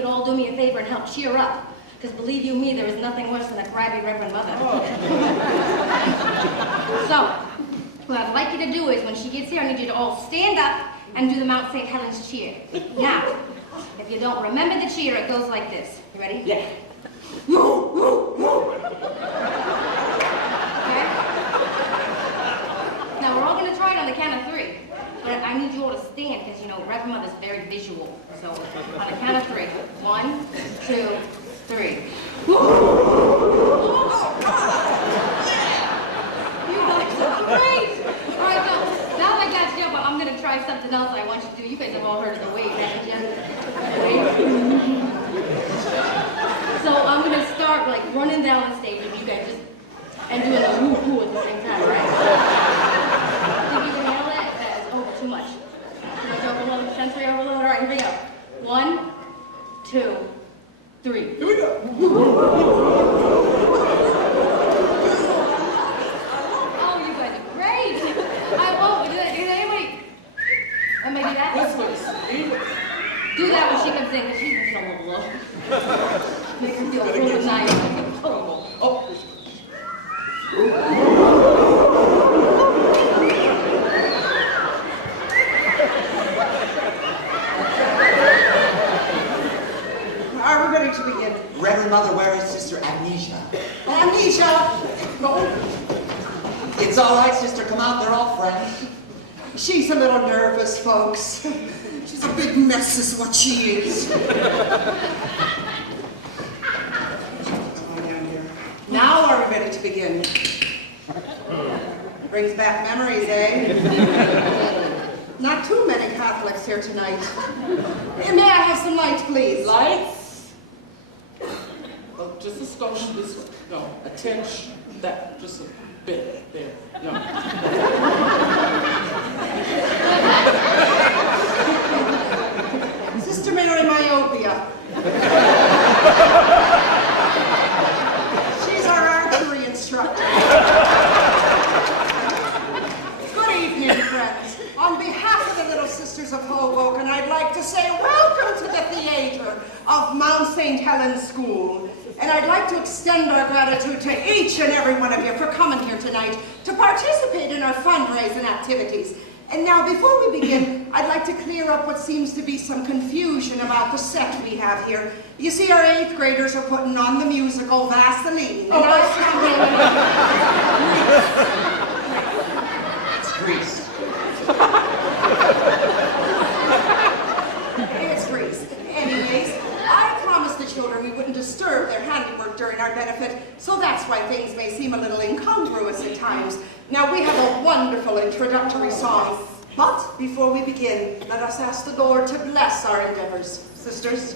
could all do me a favor and help cheer up. Because believe you me, there is nothing worse than a crabby Reverend Mother. Oh. So, what I'd like you to do is, when she gets here, I need you to all stand up and do the Mount St. Helens cheer. Now, if you don't remember the cheer, it goes like this. You ready? Yeah. Woo, woo, woo. Okay? Now, we're all going to try it on the count of 3. But I need you all to stand because, you know, Reverend Mother's very visual. So, on the count of 3. 1, 2, 3. You guys are great! All right, now I got you, but I'm going to try something else I want you to do. You guys have all heard of the wave, haven't you? Wave. So I'm going to start, like, running down the stage and you guys just, and doing a woo-hoo at the same time, right? Think you can handle that? That is over too much. Too much overload, sensory overload. All right, here we go. 1, 2, 3. Here we go. Oh, you guys are great. I won't. Did anybody do that? What's this? Do that when she comes in, because she's been a little low. Make her feel real nice. Oh. Are we ready to begin? Reverend Mother, where is Sister Amnesia? Amnesia! No. It's all right, Sister. Come out. They're all friends. She's a little nervous, folks. She's a big mess is what she is. Now are we ready to begin? Brings back memories, eh? Not too many Catholics here tonight. May I have some light, please? Lights? Oh, just a skosh this way. No, a tinge. That, just a bit. There. No. Sister Mary Myopia. She's our archery instructor. Good evening, friends. On behalf of the Little Sisters of Hoboken, I'd like to say welcome to the theater of Mount St. Helens School. And I'd like to extend our gratitude to each and every one of you for coming here tonight to participate in our fundraising activities. And now, before we begin, I'd like to clear up what seems to be some confusion about the set we have here. You see, our 8th graders are putting on the musical Vaseline. And It's Greece. It's Greece. Anyways, I promised the children we wouldn't disturb their handiwork during our benefit, so that's why things may seem a little incongruous at times. Now, we have a wonderful introductory song, but before we begin, let us ask the Lord to bless our endeavors. Sisters.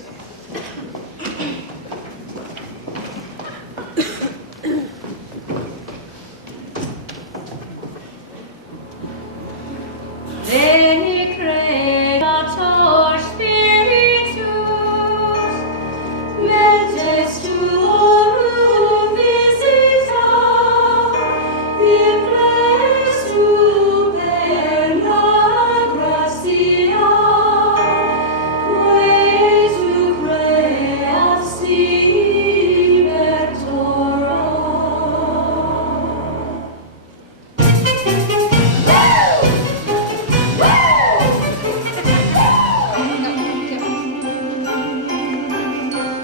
Veni creator spiritus, mentes tuorum visita, impres superna gratia, quae tu creas libertora.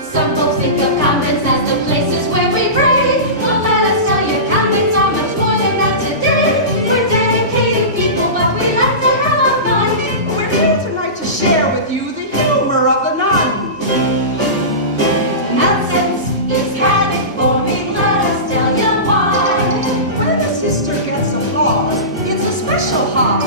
Some folks think of convents as the places where we pray. Well, let us tell you, convents are much more than that today. We're dedicated people, but we like to have fun. We're here tonight to share with you the humor of the nun. Nunsense is habit forming, let us tell you why. When a sister gets applause, it's a special high.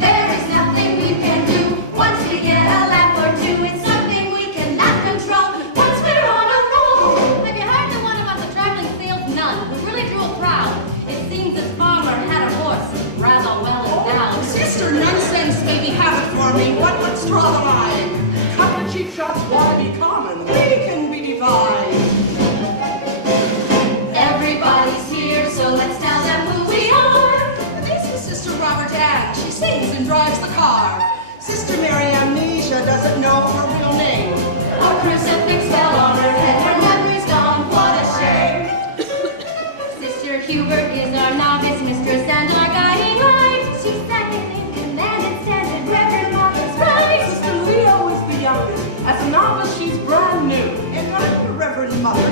There is nothing we can do once we get a laugh or two. It's something we cannot control once we're on a roll. Have you heard the one about the traveling sales nun who really drew a crowd? It seems this farmer had a horse rather well endowed. Sister Nunsense may be habit forming, but let's draw the line. Cut the cheap shots, why be common? We can be divine. Everybody's here, so let's tell them who we are. This is Sister Robert Ann. She sings and drives the car. Sister Mary Amnesia doesn't know her real name. A Christmas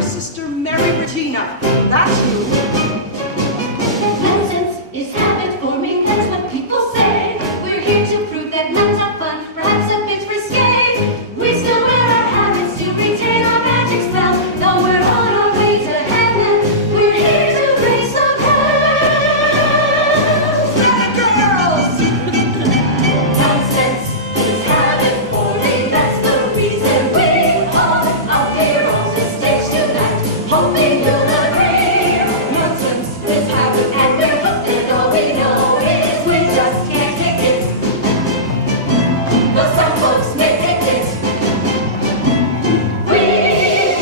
Sister Mary Regina. That's who. Nunsense is habit forming, that's what people say. We're here to prove that nuns are fun, perhaps a bit risque. We still wear our habits to retain our magic spell. Though we're on our way to heaven, we're here to raise some hell. Girls! Nunsense is habit forming, that's the reason we all up here on the stage tonight, hoping you'll agree. Nunsense is habit, and we're hooked, and all we know is we just can't kick it. Though some folks may pick it, we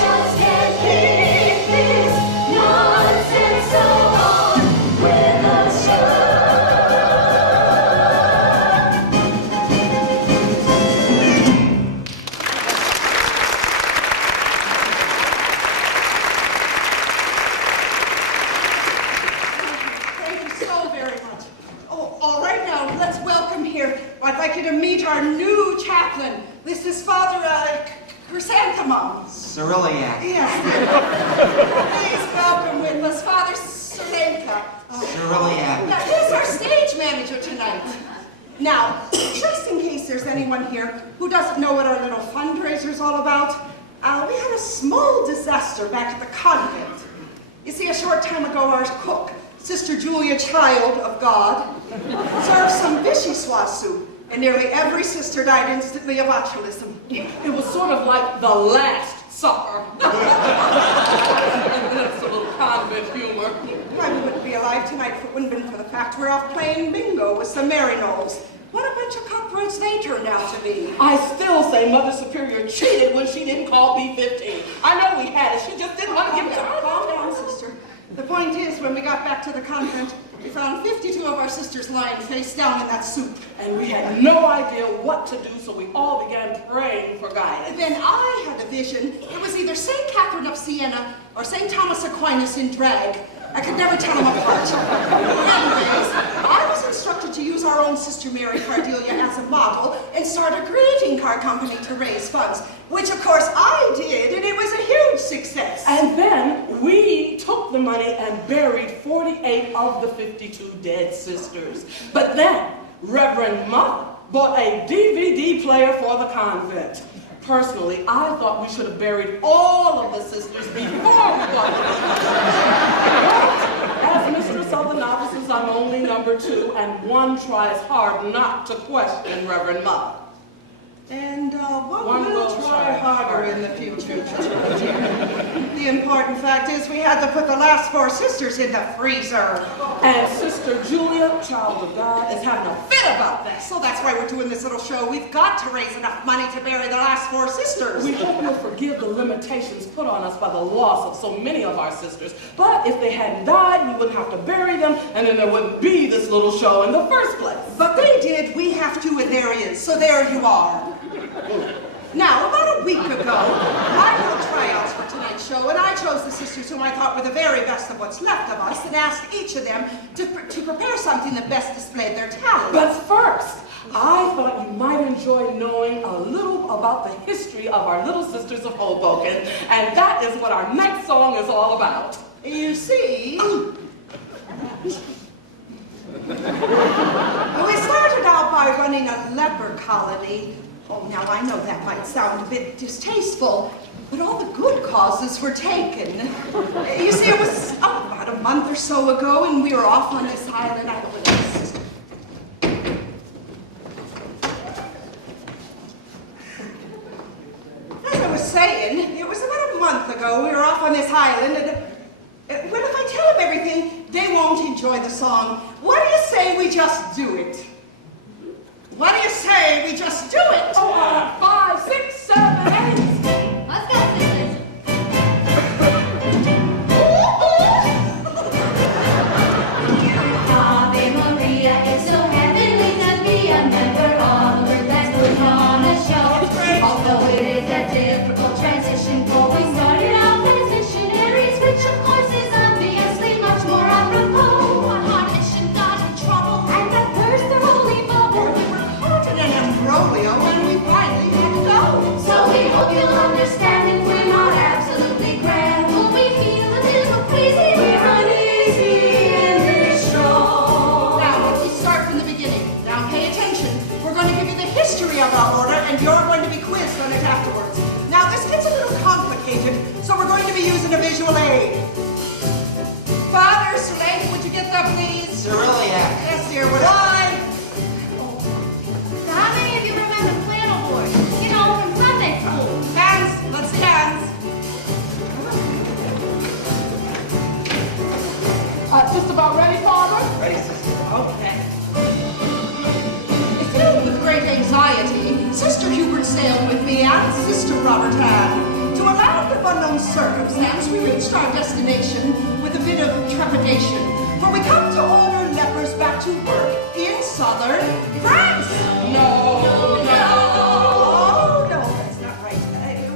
just can't keep this nonsense. So on with the show. Thank you so very much. Oh, all right now, let's welcome here. I'd like you to meet our new chaplain. This is Father Chrysanthemum. Cyrilliac. Yes. Please welcome with us Father Selenka. Cyrilliac. Now, he's our stage manager tonight. Now, just in case there's anyone here who doesn't know what our little fundraiser's all about, we had a small disaster back at the convent. You see, a short time ago, our cook, Sister Julia, child of God, served some vichyssoise soup, and nearly every sister died instantly of botulism. It was sort of like the Last Supper. That's a little convent humor. Why, we wouldn't be alive tonight if it wouldn't have been for the fact we're off playing bingo with some Marinoles. What a bunch of cutthroats they turned out to be. I still say Mother Superior cheated when she didn't call B-15. I know we had it, she just didn't want to give it to her. Calm down, sister. The point is, when we got back to the convent, we found 52 of our sisters lying face down in that soup. And we had no idea what to do, so we all began praying for guidance. Then I had a vision. It was either St. Catherine of Siena or St. Thomas Aquinas in drag. I could never tell them apart. Anyways, I was instructed to use our own Sister Mary Cardelia as a model and start a greeting card company to raise funds, which of course I did, and it was a huge success. And then we took the money and buried 48 of the 52 dead sisters. But then Reverend Mother bought a DVD player for the convent. Personally, I thought we should have buried all of the sisters before we bought them. But as mistress of the novices, I'm only number 2, and one tries hard not to question Reverend Mother. And one One will will try try harder harder. in the future. The important fact is we had to put the last 4 sisters in the freezer. And Sister Julia, child of God, is having a fit about that. So that's why we're doing this little show. We've got to raise enough money to bury the last 4 sisters. We hope you'll forgive the limitations put on us by the loss of so many of our sisters. But if they hadn't died, we wouldn't have to bury them, and then there wouldn't be this little show in the first place. But they did, we have to, and there is. So there you are. Now, about a week ago, I held tryouts for tonight's show, and I chose the sisters whom I thought were the very best of what's left of us, and asked each of them to prepare something that best displayed their talent. But first, I thought you might enjoy knowing a little about the history of our little sisters of Hoboken, and that is what our next song is all about. You see, we started out by running a leper colony. Oh, now I know that might sound a bit distasteful, but all the good causes were taken. You see, it was about a month or so ago, and we were off on this island. As I was saying, it was about a month ago, we were off on this island, and well, if I tell them everything, they won't enjoy the song. What do you say we just do it? What do you say we just do it? Oh, 5, 6, 7, 8. Let's go, sisters. Ave Maria, it's so heavenly to be a member of the that's put on a show. Although it is a difficult transition, for we started out as missionaries, which of course is obviously much more apropos. One hard mission got in trouble, and at first the holy bubble. In an imbroglio, and we finally had habitually. Father Slate, would you get that, please? Cyrilliac. Yes, dear, would I? How many of you remember flannel boards? You know, from Sunday school. Hands, let's see hands. Just about ready, Father? Ready, sister. Okay. Filled with great anxiety, Sister Hubert sailed with me and Sister Robert Ann. To a land of unknown circumstance, we reached our destination with a bit of trepidation, for we come to order lepers back to work in southern France. No. Oh, no, that's not right.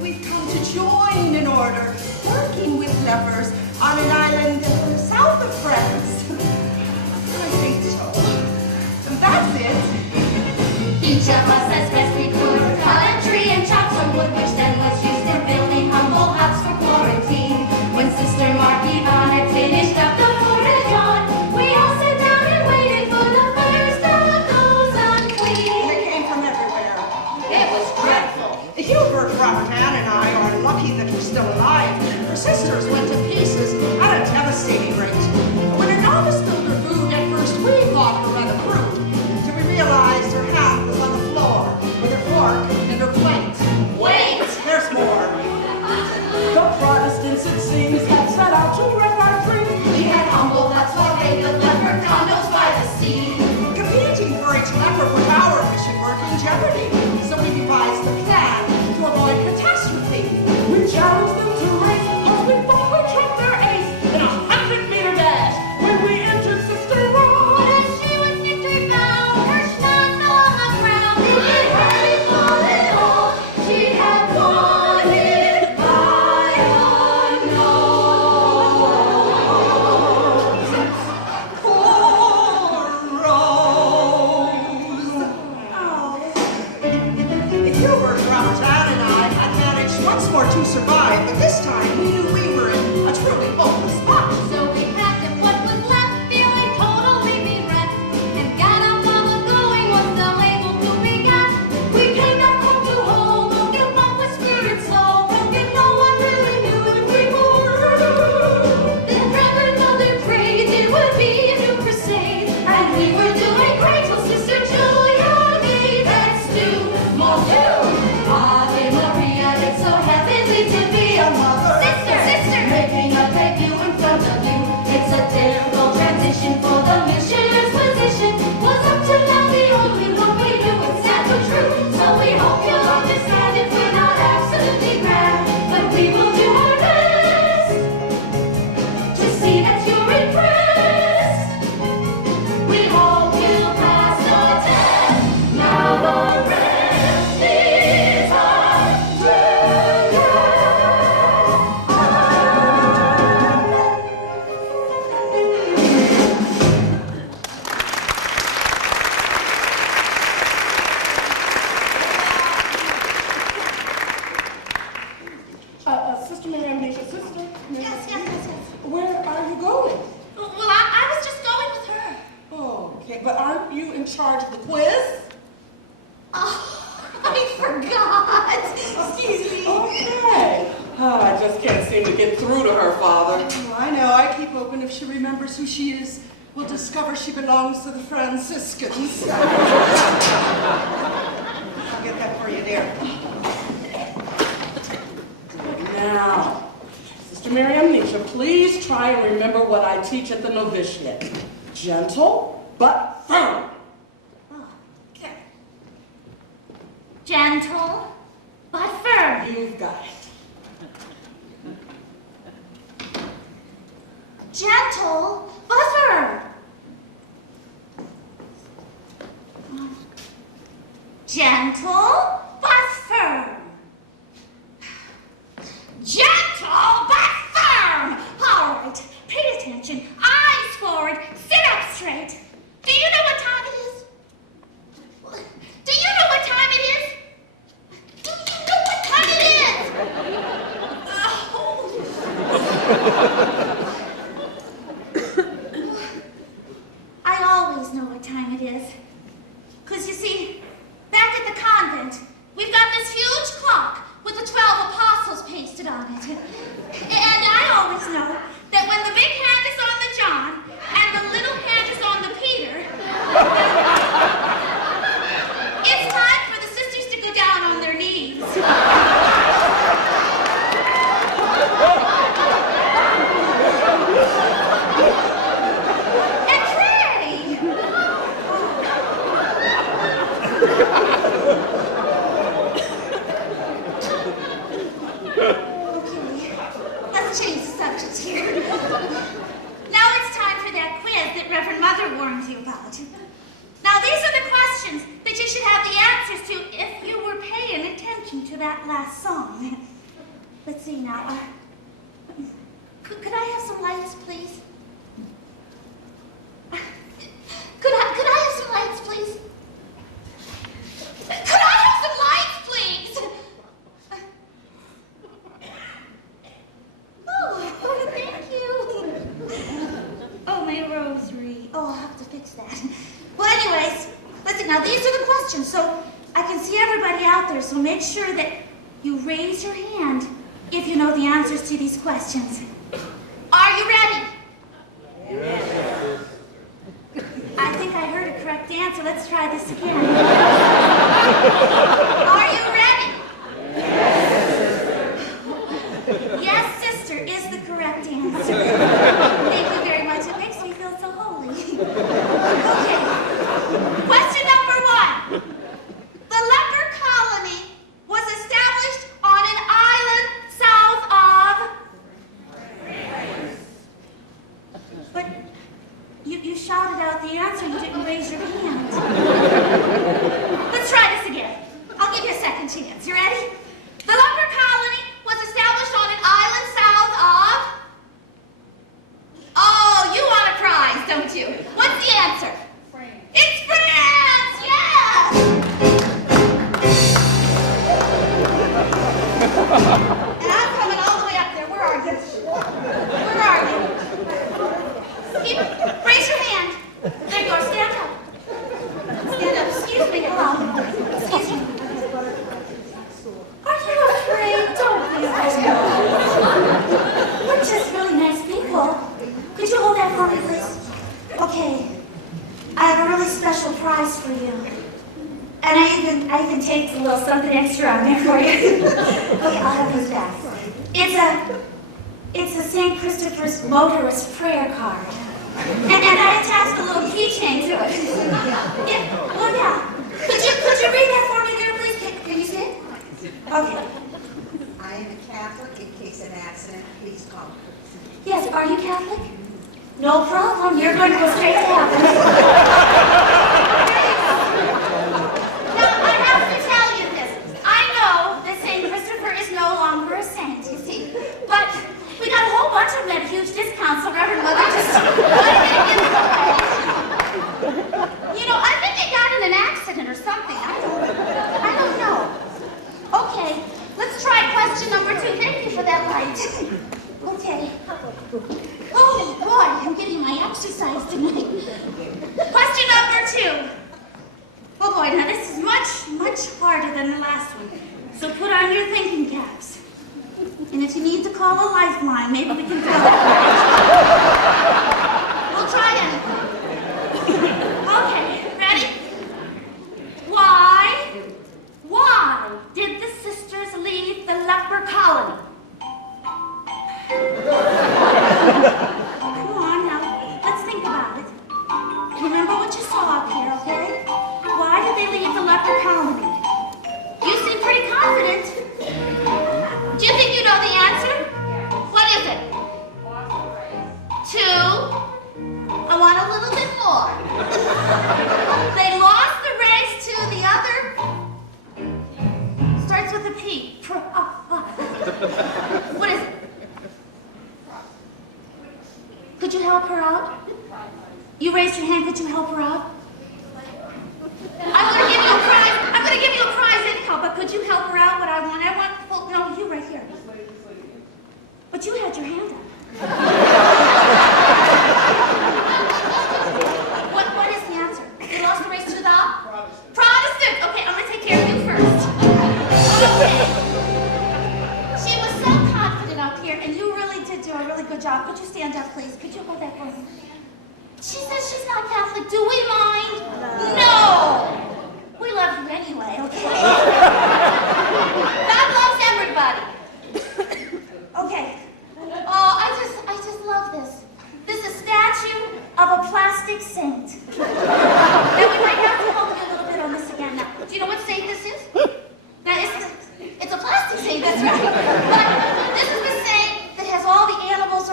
We've come to join an order working with lepers on an island south of France. I think so. That's it. Each of us as best we could cut a tree and chop some wood, which then was used for building humble huts for quarantine. When Sister Marky Vaughn had finished up the fort at dawn, we all sat down and waited for the first of those unclean. They came from everywhere. It was dreadful. Hubert, Robert Ann, and I are lucky that we're still alive. Her sisters went to pieces at a devastating rate. When a novice built her food, at first we thought her rather crude, till we realized her hand was on the floor with her fork and her plate. Wait! There's more. The Protestants, it seems, had set out to wreck our dreams. We had humble huts while they built leper condos by the sea. Competing for each leper put our mission work in jeopardy, so we devised a plan to avoid catastrophe. We challenged them to race, cause we thought we tripped their ace in a 100-meter dash. When we entered Sister Rose, But as she was victory bound, her schnoz on the ground, it made her fall in all. She had won it by a nose. Poor Rose. Hubert, Robert Ann, and I had managed once more to survive, but this time we knew we were in a truly hopeless spot. So we packed up what was left, feeling totally bereft, and got up on the going was still able to be got. We came back home to home, broken but with spirit so broken, no one really knew if we were. The Reverend Mother prayed it would be a new crusade, and we were doing great till Sister Julia gave us to Mon Dieu. Ave Maria, it's so heavenly to be a mother. Sister, making a debut in front of you. It's a difficult transition for the missioner's position. Was up to now the only one we knew. It's sad but true. So we hope you'll understand if we're not absolutely grand, but we will do our best to see that you're impressed. We hope you'll pass the test. Now the rest is up to you. Sister Mary Amnesia, Sister Mary, Yes. where are you going? Well, I was just going with her. Oh, okay, but aren't you in charge of the quiz? Oh, I forgot. Excuse me. Okay. I just can't seem to get through to her, Father. Oh, I know, I keep hoping if she remembers who she is, we'll discover she belongs to the Franciscans. I'll get that for you, dear. Now, Sister Mary Amnesia, please try and remember what I teach at the novitiate. Gentle, but firm. Okay. Gentle, but firm. You've got it. Gentle, but firm. Gentle, but firm. Gentle, but firm. All right, pay attention. Eyes forward. Sit up straight. Do you know what time it is? Do you know what time it is? Do you know what time it is? I always know what time it is. 'Cause you see, back at the convent, we've got this huge clock with the 12 apostles pasted on it. And I always instructions here. Now it's time for that quiz that Reverend Mother warned you about. Now these are the questions that you should have the answers to if you were paying attention to that last song. Let's see now. Could I have some lights, please? Could I have some lights, please? Could I have some lights, please? Oh, thank you. Oh, my rosary. Oh, I'll have to fix that. Well, anyways, listen, now these are the questions, so I can see everybody out there, so make sure that you raise your hand if you know the answers to these questions. Are you ready? Yes. I think I heard a correct answer. Let's try this again. Are you ready? Yes. Yes, sister, is the correct answer. Thank you very much. It makes me feel so holy. Okay. Question number 1. The leper colony was established on an island south of... But you shouted out the answer. You didn't raise your hand. Let's try this again. I'll give you a second chance. You ready? The leper colony was established on an island south of... Oh, you want a prize, don't you? What's the answer? France. It's France! Yes! And I'm coming all the way up there. Where are you? Where are you? Raise your hand. There you are. Stand up. Stand up. Excuse me. Hello. Excuse me. Are you afraid? Don't be afraid. We're just really nice people. Could you hold that for me, please? Okay. I have a really special prize for you. And I even taped a little something extra on there for you. Okay, I'll have this back. It's a St. Christopher's motorist prayer card. And I attached a little keychain to it. Yeah, oh yeah. Could you read that for me there, please? Can you see it? Okay. I am a Catholic. In case of accident, please call. Yes, are you Catholic? No problem. You're going to go straight to heaven. Now, I have to tell you this. I know that St. Christopher is no longer a saint, you see. But we got a whole bunch of them at huge discounts, so Reverend Mother just wanted me to give them away. You know, I think they got in an accident or something. I don't know. Okay, let's try question number 2. Thank you for that light. Okay. Oh, boy, I'm getting my exercise tonight. Question number 2. Oh, boy, now this is much, much harder than the last one. So put on your thinking caps. And if you need to call a lifeline, maybe we can call it. We'll try anything. Okay, ready? Why did the sisters leave the leper colony? Come on now, let's think about it. Remember what you saw up here, okay? Why did they leave the leper colony? You seem pretty confident. Do you think you know the answer? What is it? 2? I want a little bit more. They lost the race to the other. Starts with a P. What is it? Could you help her out? You raised your hand. Could you help her out? I'm going to give you a prize. I'm going to give you a prize anyhow, but could you help her out? What I want, well, no, you right here. But you had your hand up. What is the answer? They lost the race to the? Protestant. Okay, I'm going to take care of you first. Okay. She was so confident up here, and you really did do a really good job. Could you stand up, please? Could you hold that for me? She says she's not Catholic. Do we mind? No. We love you anyway, okay? God loves everybody. Okay. Oh, I just love this. This is a statue of a plastic saint. Now, we might have to help you a little bit on this again. Now, do you know what saint this is? Now, it's a plastic saint, that's right. But this is the saint that has all the animals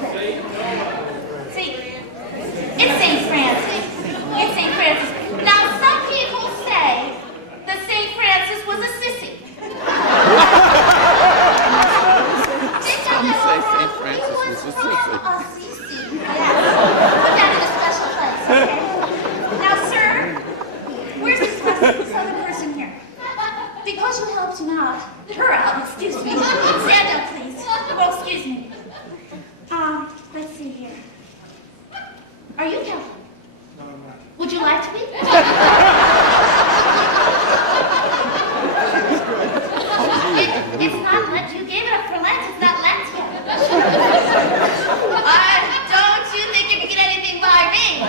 See, it's St. Francis. It's St. Francis. Now, some people say that St. Francis was a sissy. Some say St. Francis was a sissy. A sissy. Yes. Put that in a special place, okay? Now, sir, where's this other person here? Because you helped him out. Her out, excuse me. Stand up, please. Oh, excuse me. Let's see here. Are you Catholic? No, I'm not. Would you like to be? It's not Lent. You gave it up for Lent. It's not Lent yet. Don't you think you can get anything by me?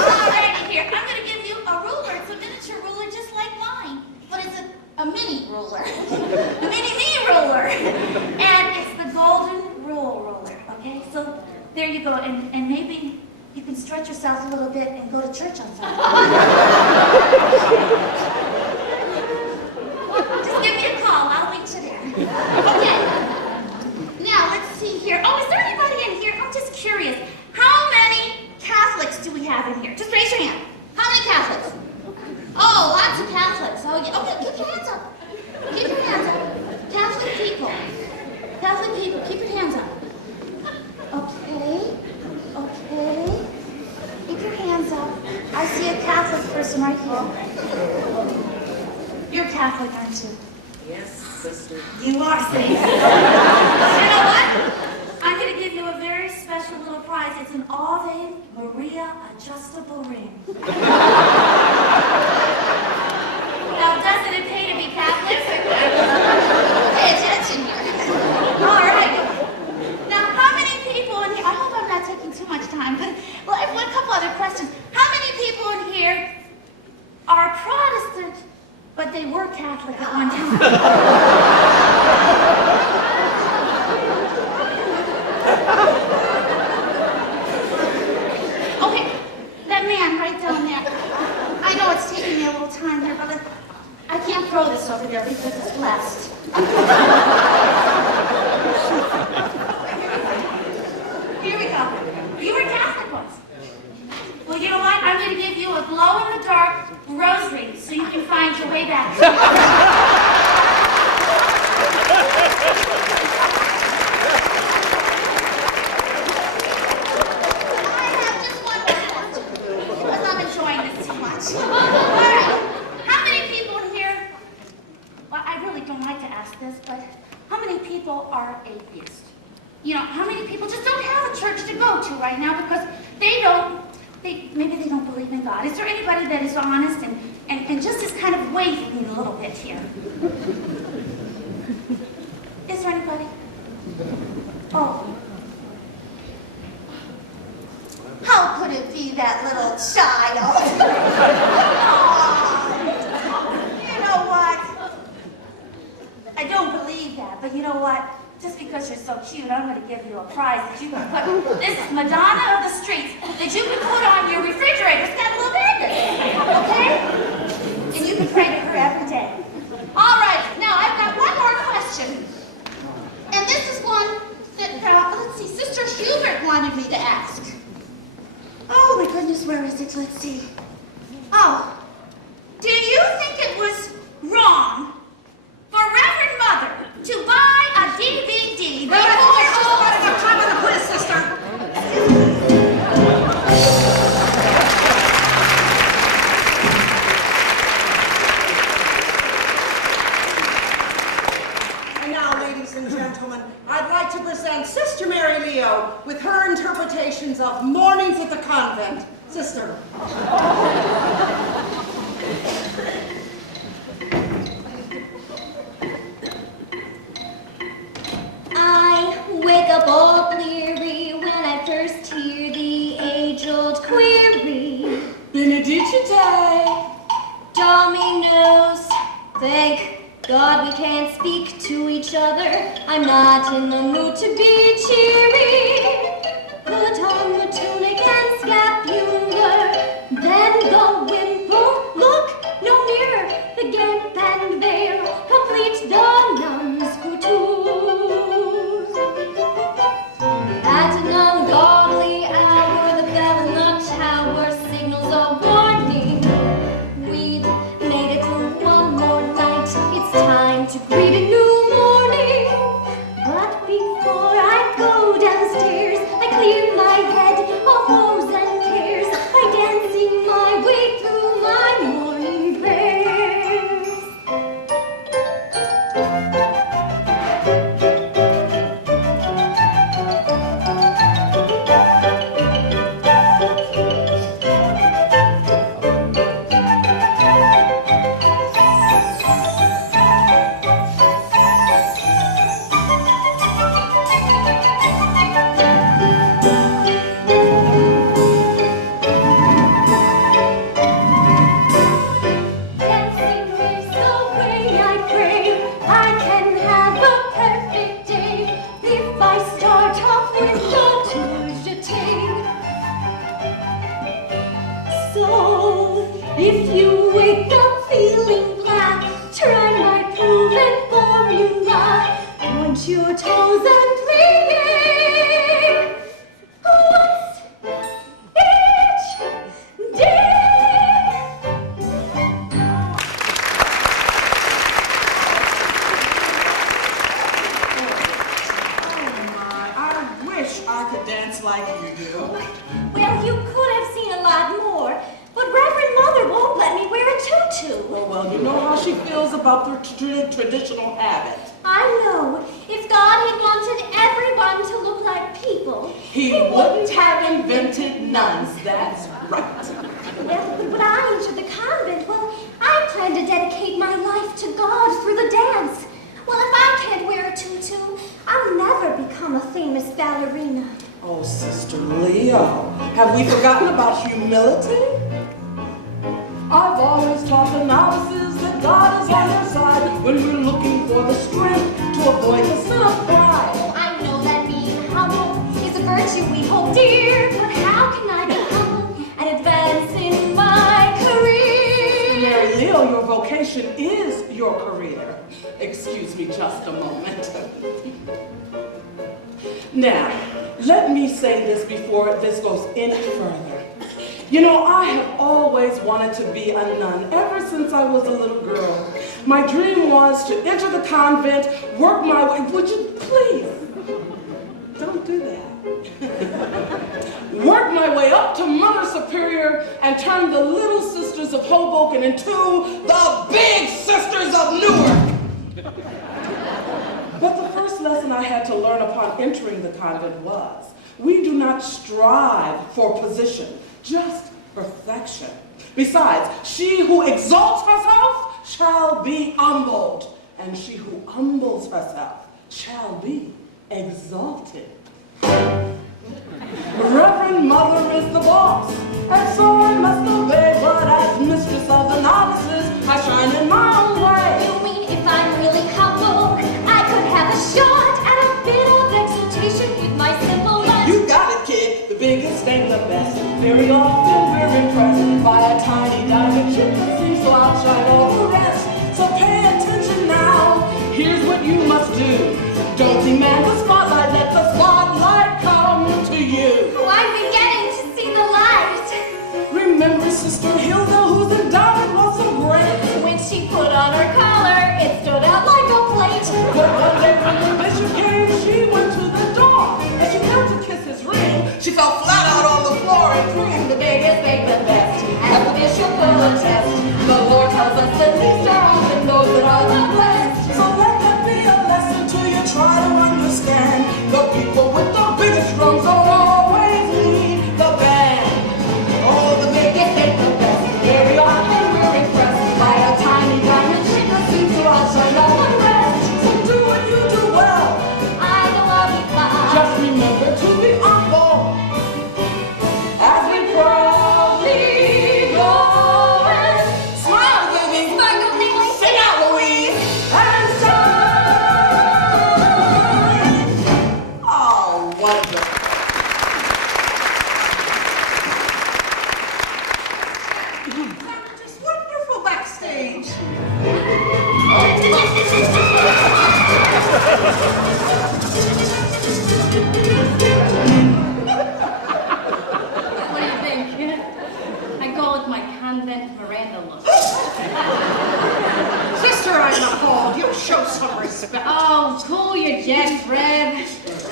Alrighty here. I'm going to give you a ruler. It's a miniature ruler just like mine. But it's a mini ruler. A mini-me ruler. And it's the golden rule ruler. Okay? So there you go. And maybe you can stretch yourself a little bit and go to church on Sunday. Just give me a call. I'll meet you there. Okay. Now, let's see here. Oh, is there anybody in here? I'm just curious. How many Catholics do we have in here? Just raise your hand. How many Catholics? Oh, lots of Catholics. Oh, yeah. Okay, keep your hands up. Keep your hands up. Catholic people. Catholic people, keep your hands up. Okay. Okay. Keep your hands up. I see a Catholic person right here. You're Catholic, aren't you? Yes, sister. You are safe. You know what? I'm going to give you a very special little prize. It's an Ave Maria adjustable ring. Now, doesn't it pay to be Catholic? Pay attention here. All right. Now, how many people in here? I hope I'm not taking too much time, but well, I have a couple other questions. How many people in here are Protestant, but they were Catholic at one time? Okay, that man right down there. I know it's taking me a little time here, but I can't throw this over there because it's blessed. Here we go. You were Catholic once. Well, you know what? I'm going to give you a glow-in-the-dark rosary so you can find your way back. I have just one more question because I'm enjoying this too much. All right. How many people in here? Well, I really don't like to ask this, but how many people are atheists? You know, how many people just don't have a church to go to right now because maybe they don't believe in God. Is there anybody that is honest and just is kind of waving a little bit here? Is there anybody? Oh. How could it be that little child? Oh, you know what? I don't believe that, but you know what? Just because you're so cute, I'm going to give you a prize that you can put. This is Madonna of the Streets that you can put on your refrigerator. It's got a little magnet, okay? And you can pray to her every day. All right, now I've got one more question. And this is one that, let's see, Sister Hubert wanted me to ask. Oh my goodness, where is it? Let's see. Oh, do you think it was wrong for Reverend Mother to buy a DVD Well, I think there's just about enough time for the quiz, sister. And now, ladies and gentlemen, I'd like to present Sister Mary Leo with her interpretations of Mornings at the Convent. Sister. I wake up all bleary when I first hear the age-old query. Benedicite. Dominos, thank God we can't speak to each other. I'm not in the mood to be cheery. Put on the tunic and scapular, then the wimple. Look, no nearer, the gamp and veil complete the nun's couture. At point your toes and playing. What's each day? I wish I could dance like you do. Well, you could have seen a lot more, but Reverend Mother won't let me wear a tutu. Oh, well, you know how she feels about the traditional habit. I know. If God had wanted everyone to look like people, He wouldn't have invented nuns, that's right. Well, but when I entered the convent, well, I plan to dedicate my life to God through the dance. Well, if I can't wear a tutu, I'll never become a famous ballerina. Oh, Sister Leo, have we forgotten about humility? I've always taught the novices that God is on our side when we're looking for the strength to avoid the sin of pride. I know that being humble is a virtue we hold dear, but how can I be humble and advance in my career? Mary Leo, your vocation is your career. Excuse me just a moment. Now, let me say this before this goes any further. You know, I have always wanted to be a nun ever since I was a little girl. My dream was to enter the convent, work my way. Would you please? Don't do that. Work my way up to Mother Superior and turn the Little Sisters of Hoboken into the Big Sisters of Newark. But the first lesson I had to learn upon entering the convent was, we do not strive for position, just perfection. Besides, she who exalts herself shall be humbled, and she who humbles herself shall be exalted. Reverend Mother is the boss, and so I must obey, but as mistress of the novices, I shine in my own way. You mean if I'm really humble, I could have a shot at a bit of exaltation with my simple life? You got it, kid. The biggest ain't the best. Very often we're impressed by a tiny diamond chip that seems to outshine all the rest. So pay attention now. Here's what you must do. Don't demand the spotlight. Let the spotlight come to you. Oh, I'm beginning to see the light. Remember Sister Hilda, whose endowment was so great. When she put on her collar, it stood out like a plate. But one day when the bishop came, she went to the door. And she went to kiss his ring. She fell flat out on the floor and screamed, the biggest, big, the best. As the bishop will attest, the Lord tells us that least are often those that are the blessed. So let that be a lesson to you, try to understand. The people with the biggest drums don't always need the band. Oh, the biggest ain't the best. Very often we're impressed by a tiny diamond shape that seems to outshine all the rest. So do what you do well. I know I'll be fine. Just remember to be humble as we proudly go and smile, baby. Sparkle, dingling. Sing out, Louise, and shine. Oh, wonderful. Just wonderful backstage. What do you think? I call it my convent veranda look. Sister, I'm appalled. You show some respect. Oh, cool your jets, Rev.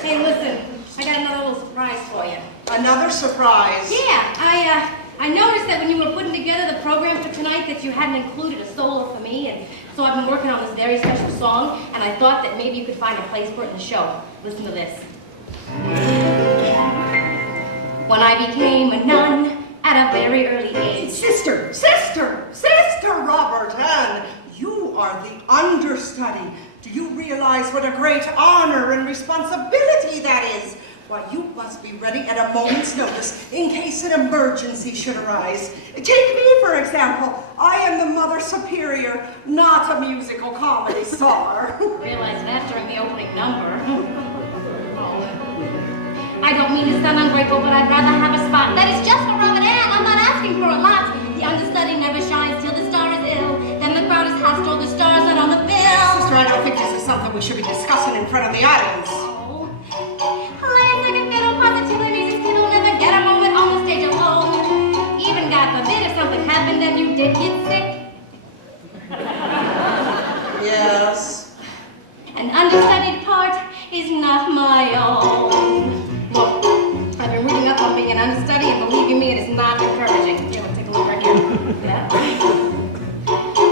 Hey, listen, I got another little surprise for you. Another surprise. Yeah, I noticed that when you were putting together the program for tonight that you hadn't included a solo for me, and so I've been working on this very special song, and I thought that maybe you could find a place for it in the show. Listen to this. When I became a nun at a very early age. Sister Robert Ann, you are the understudy. Do you realize what a great honor and responsibility that is? Why, you must be ready at a moment's notice in case an emergency should arise. Take me, for example. I am the Mother Superior, not a musical comedy star. Realized that during the opening number. I don't mean to sound ungrateful, but I'd rather have a spot that is just for Robert Ann. I'm not asking for a lot. The understudy never shines till the star is ill. Then the crowd is hostile, the stars not on the bill. Sister, I don't think this is something we we should be discussing in front of the audience. Oh. Play second fiddle, positively music fiddle, never get a moment on the stage alone. Even God forbid if something happened and you did get sick. Yes. An understudied part is not my own. Look, I've been reading up on being an understudy, and believing me, it is not encouraging. Here, take a look right here. Yeah.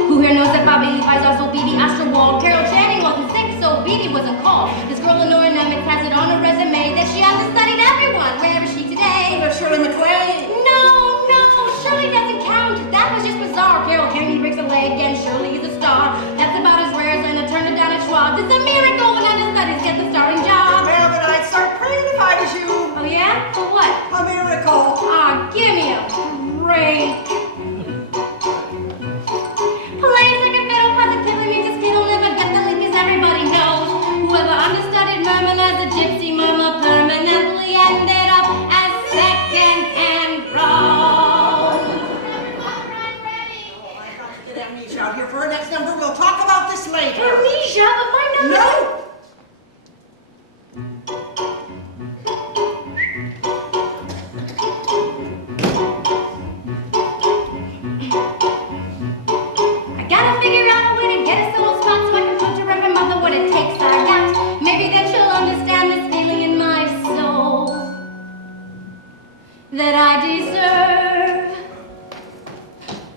Who here knows that Bobby Levi's also BB Astroworld? Carol Channing wasn't sick, so BB wasn't called. This girl Lenora Nemeth has it on her resume that she understudied everyone. Where is she today? There's Shirley MacLaine. No, Shirley doesn't count. That was just bizarre. Carol Channing breaks a leg, and Shirley is a star. That's about as rare as Lena Turner down at Schwab's. It's a miracle when understudies get the starring job. Well, but I'd start praying if I was you. Oh yeah? For what? A miracle. Ah, give me a break. Play second fiddle, positively means a skittle, never get the leap, as everybody knows. Whoever understudied Merman as a gypsy mama permanently ended up as second-hand row. Oh, I've got to get Amnesia out here for her next number. We'll talk about this later. Amnesia, but my number. No! I gotta figure out a way to get a solo spot so I can prove to Reverend Mother what it takes I got. Maybe then she'll understand this feeling in my soul that I deserve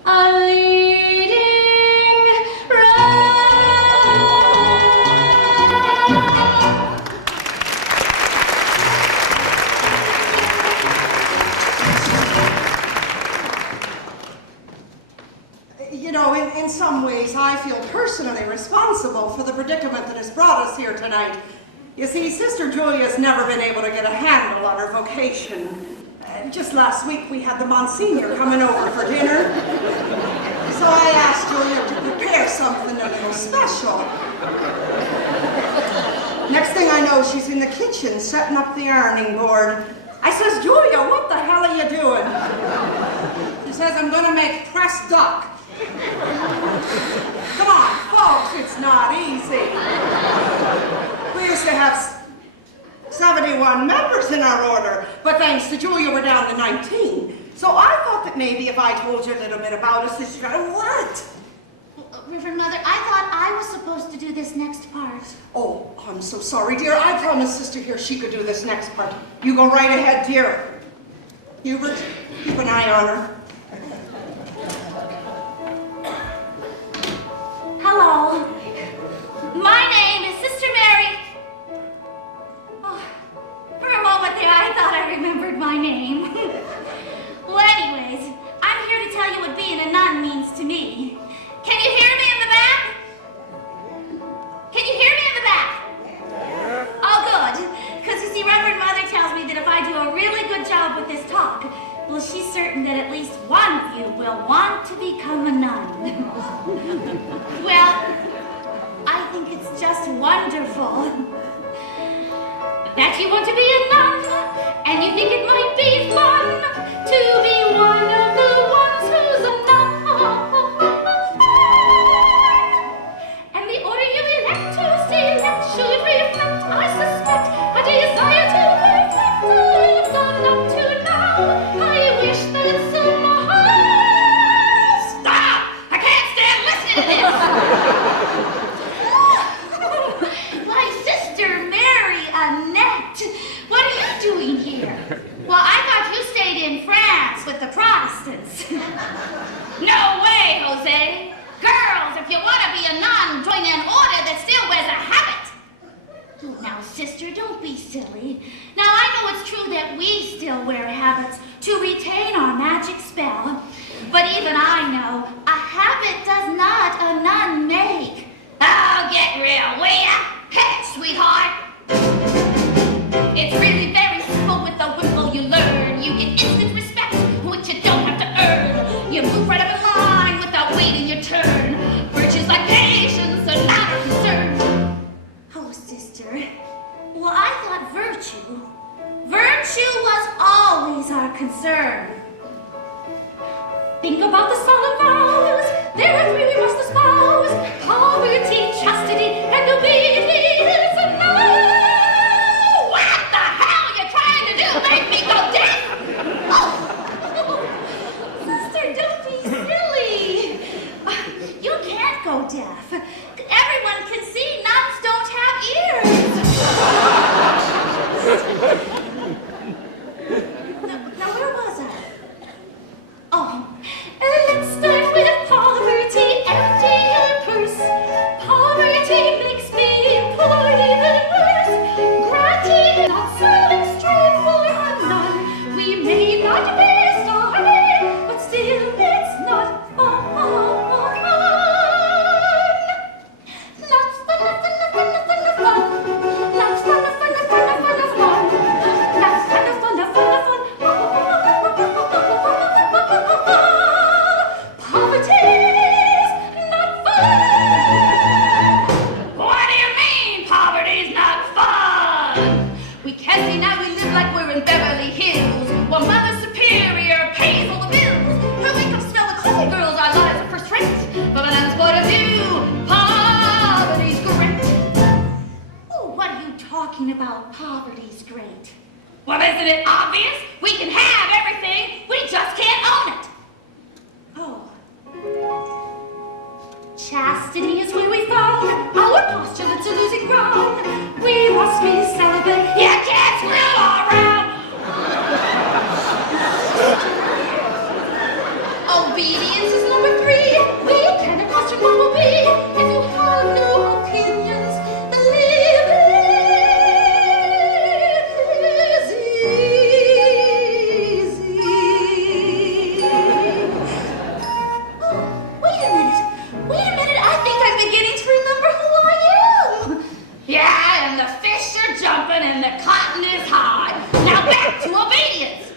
a leading role. You know, in some ways, I feel personally responsible for the predicament that has brought us here tonight. You see, Sister Julia's never been able to get a handle on her vocation. Just last week, we had the Monsignor coming over for dinner. So I asked Julia to prepare something a little special. Next thing I know, she's in the kitchen setting up the ironing board. I says, Julia, what the hell are you doing? She says, I'm going to make pressed duck. Come on, folks, it's not easy. We used to have 71 members in our order, but thanks to Julia, we're down to 19. So I thought that maybe if I told you a little bit about us, this year, what? Reverend Mother, I thought I was supposed to do this next part. Oh, I'm so sorry, dear. I promised Sister here she could do this next part. You go right ahead, dear. Hubert, keep an eye on her. Hello. My name is Sister Mary. Oh, for a moment there, I thought I remembered my name. Well, anyways, I'm here to tell you what being a nun means to me. Can you hear me in the back? Can you hear me in the back? Oh, good. Because you see, Reverend Mother tells me that if I do a really good job with this talk, well, she's certain that at least one of you will want to become a nun. Well, I think it's just wonderful that you want to be a nun, and you think it might be fun to be one of the ones who's a nun. And the order you elect to select should reflect, I suspect, a desire to perfect the lives on up to now. I wish that somehow... Stop! I can't stand listening to this! My sister Mary Annette, what are you doing here? Well, I thought you stayed in France with the Protestants. No way, Jose. Girls, if you want to be a nun, join an order that still wears a habit. Now, sister, don't be silly. Now, I know it's true that we still wear habits to retain our magic spell. But even I know a habit does not a nun make. Oh, get real, will ya? Hey, sweetheart. It's really very simple. With the wimple you learn. You get instant respect, which you don't have to earn. You move right up in line without waiting your turn. Virtues like patience are not a concern. Oh, sister. Well, I thought virtue was always our concern. Think about the solemn vows. There are three we must espouse: poverty, chastity, and obedience. talking about poverty's great. Well, isn't it obvious? We can have everything, we just can't own it. Oh. Chastity is where we found our postulates are losing ground. We must be celibate. You can't screw all around. Obedience is number 3. We can question what will be. If you have no opinions, believe it is easy. Oh, wait a minute. I think I'm beginning to remember who I am. Yeah, and the fish are jumping and the cotton is high. Now back to obedience.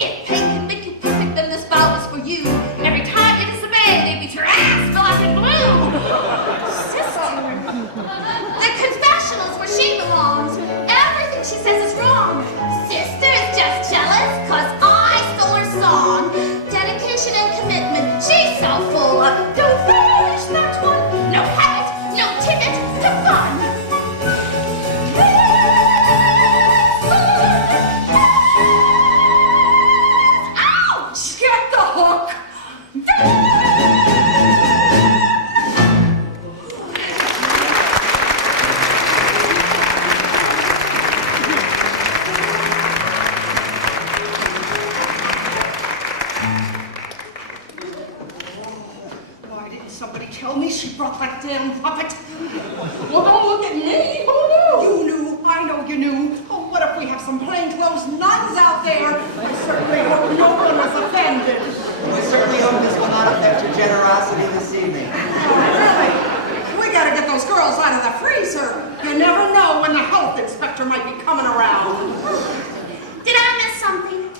If they can make you perfect, then this vow is for you. Every time you disobey, they beat your ass black and blue. Sister, the confessional's where she belongs. Everything she says is wrong. Sister is just jealous cause I stole her song. Dedication and commitment, she's so full of. Don't finish that one. No habit, no ticket to fun. Ouch! Get the hook! Why didn't somebody tell me she brought that damn puppet? Well, don't look at me. Who knew? You knew, I know you knew. Oh, what if we have some plainclothes nuns out there? I certainly hope no one was offended. We certainly owe this one out of extra generosity this evening. Really? We gotta get those girls out of the freezer. You never know when the health inspector might be coming around. Did I miss something?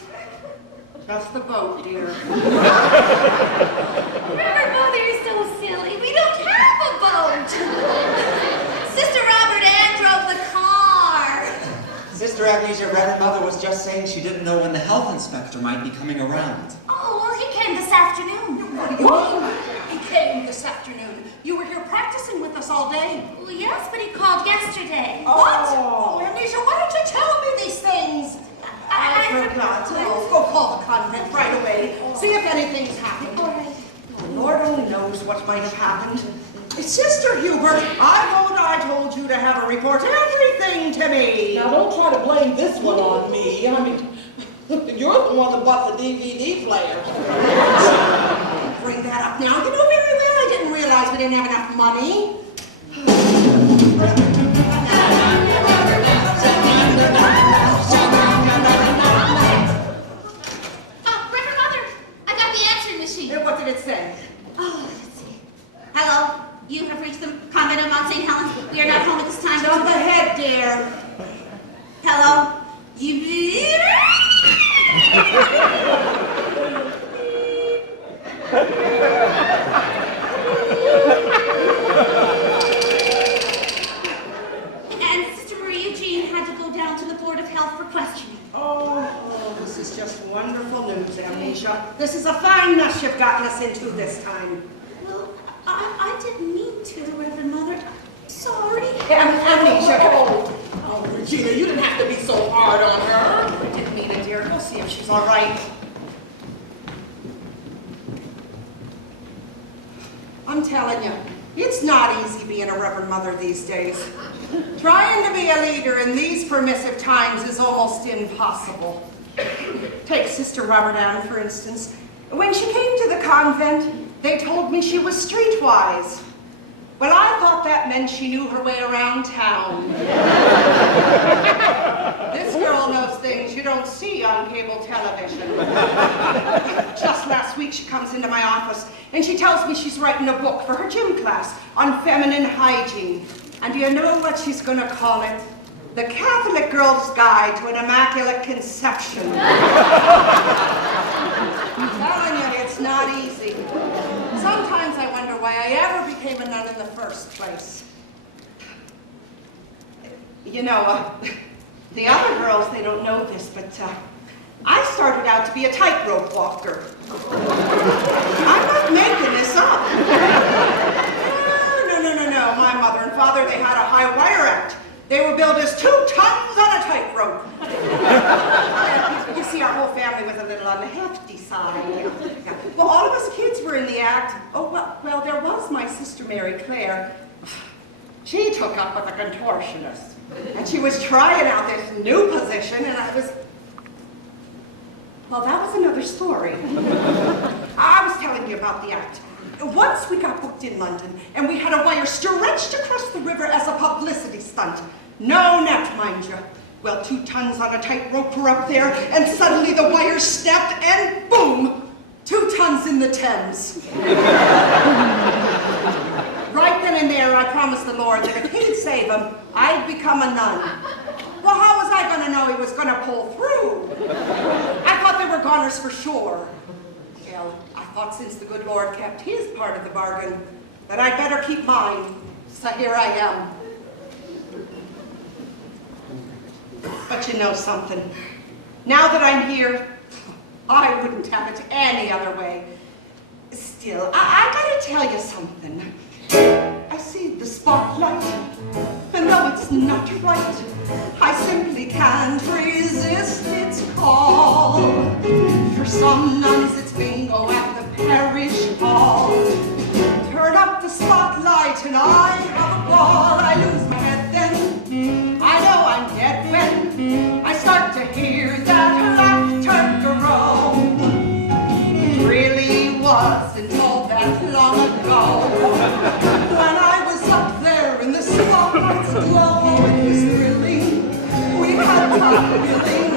That's the boat, dear. Reverend Mother, you're so silly. We don't have a boat. Sister Robert Ann drove the car. Sister Amnesia, Reverend Mother was just saying she didn't know when the health inspector might be coming around. Oh, well, he came this afternoon. What do you mean? He came this afternoon. You were here practicing with us all day. Well, yes, but he called yesterday. What? Oh, Amnesia, why don't you tell me these things? I forgot. Let's go call the convent right away. See if anything's happened. All right. Lord only knows what might have happened. Sister Hubert, I told you to have her report everything to me. Now, don't try to blame this one on me. I mean, you're the one that bought the DVD player. Don't bring that up now. You know very well I didn't realize we didn't have enough money. Reverend Mother, I got the answering machine. What did it say? Oh, let's see. Hello, you have reached the Convent of Mount St. Helens. We are not home at this time. Jump ahead, dear. Hello, you... And Sister Marie Eugene had to go down to the Board of Health for questioning. Oh, this is just wonderful news, Amnesia. This is a fine mess you've gotten us into this time. Well, I didn't mean to, Reverend Mother. Sorry. Amnesia. Oh, Regina, you didn't have to be so hard on her. I didn't mean it, dear. We'll see if she's all right. I'm telling you, it's not easy being a Reverend Mother these days. Trying to be a leader in these permissive times is almost impossible. Take Sister Robert Ann, for instance. When she came to the convent, they told me she was streetwise. Well, I thought that meant she knew her way around town. This girl knows things you don't see on cable television. Just last week, she comes into my office and she tells me she's writing a book for her gym class on feminine hygiene. And do you know what she's going to call it? The Catholic Girl's Guide to an Immaculate Conception. I'm telling you, it's not easy. Sometimes I wonder why I ever became a nun in the first place. You know, the other girls, they don't know this, but I started out to be a tightrope walker. I'm not making this up. No. My mother and father, they had a high wire act. They were billed as 2 tons on a tightrope. You see, our whole family was a little on the hefty side. Yeah. Well, all of us kids were in the act. Oh, well, there was my sister Mary Claire. She took up with a contortionist. And she was trying out this new position, and I was... Well, that was another story. I was telling you about the act. Once we got booked in London, and we had a wire stretched across the river as a publicity stunt. No net, mind you. Well, 2 tons on a tightrope were up there, and suddenly the wire snapped, and boom! 2 tons in the Thames. Right then and there, I promised the Lord that if he'd save him, I'd become a nun. Well, how was I going to know he was going to pull through? I thought they were goners for sure. Well, I thought since the good Lord kept his part of the bargain, that I'd better keep mine. So here I am. But you know something? Now that I'm here, I wouldn't have it any other way. Still, I gotta tell you something. I see the spotlight, and though it's not right, I simply can't resist its call. For some nuns it's bingo at the parish hall. Turn up the spotlight and I have a ball. I lose my head then, I know I'm dead when I start to hear that laughter groan. It really wasn't all that long ago when I was up there in the spotlight's glow. It was thrilling, we had fun billing.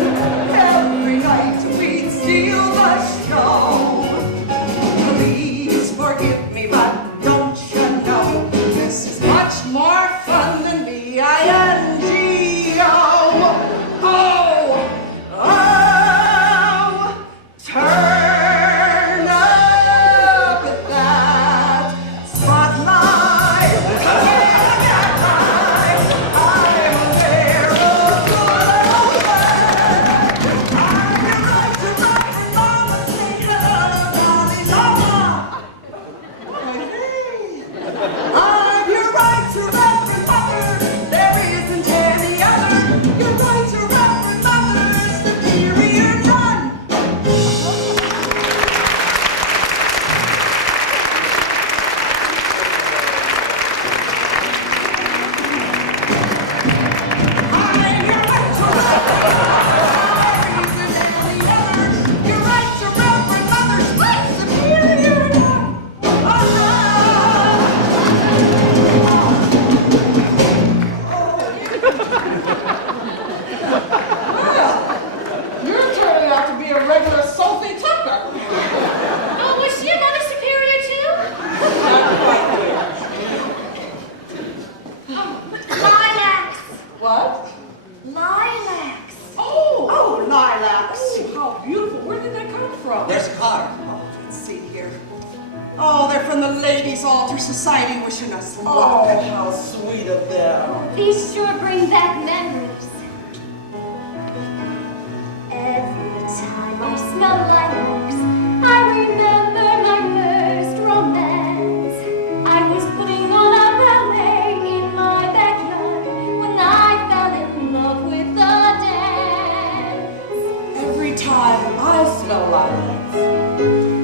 Every night we'd steal the show. Please forgive me, but don't you know this is much more fun than B-I-N-G-O. Oh, turn up that spotlight. I'm there, oh, I'm right to rock and mama say hello, Dolly Mama. I'm your right to Reverend Mother, there isn't any other. Your right to Reverend Mother's superior nun. I'm your right to Reverend Mother, there isn't any other. Your right to Reverend Mother's superior nun. You're turning out to be a regular Sophie Tucker. Oh, was she a mother superior too? Lilacs. What? Lilacs. Oh, lilacs. Oh, how beautiful. Where did that come from? There's a card. Oh, let's see here. Oh, they're from the Ladies' Altar Society wishing us Oh, luck. how sweet of them. These sure bring back memories. Every time I smell lilacs, I remember my first romance. I was putting on a ballet in my backyard when I fell in love with the dance. Every time I smell lilacs,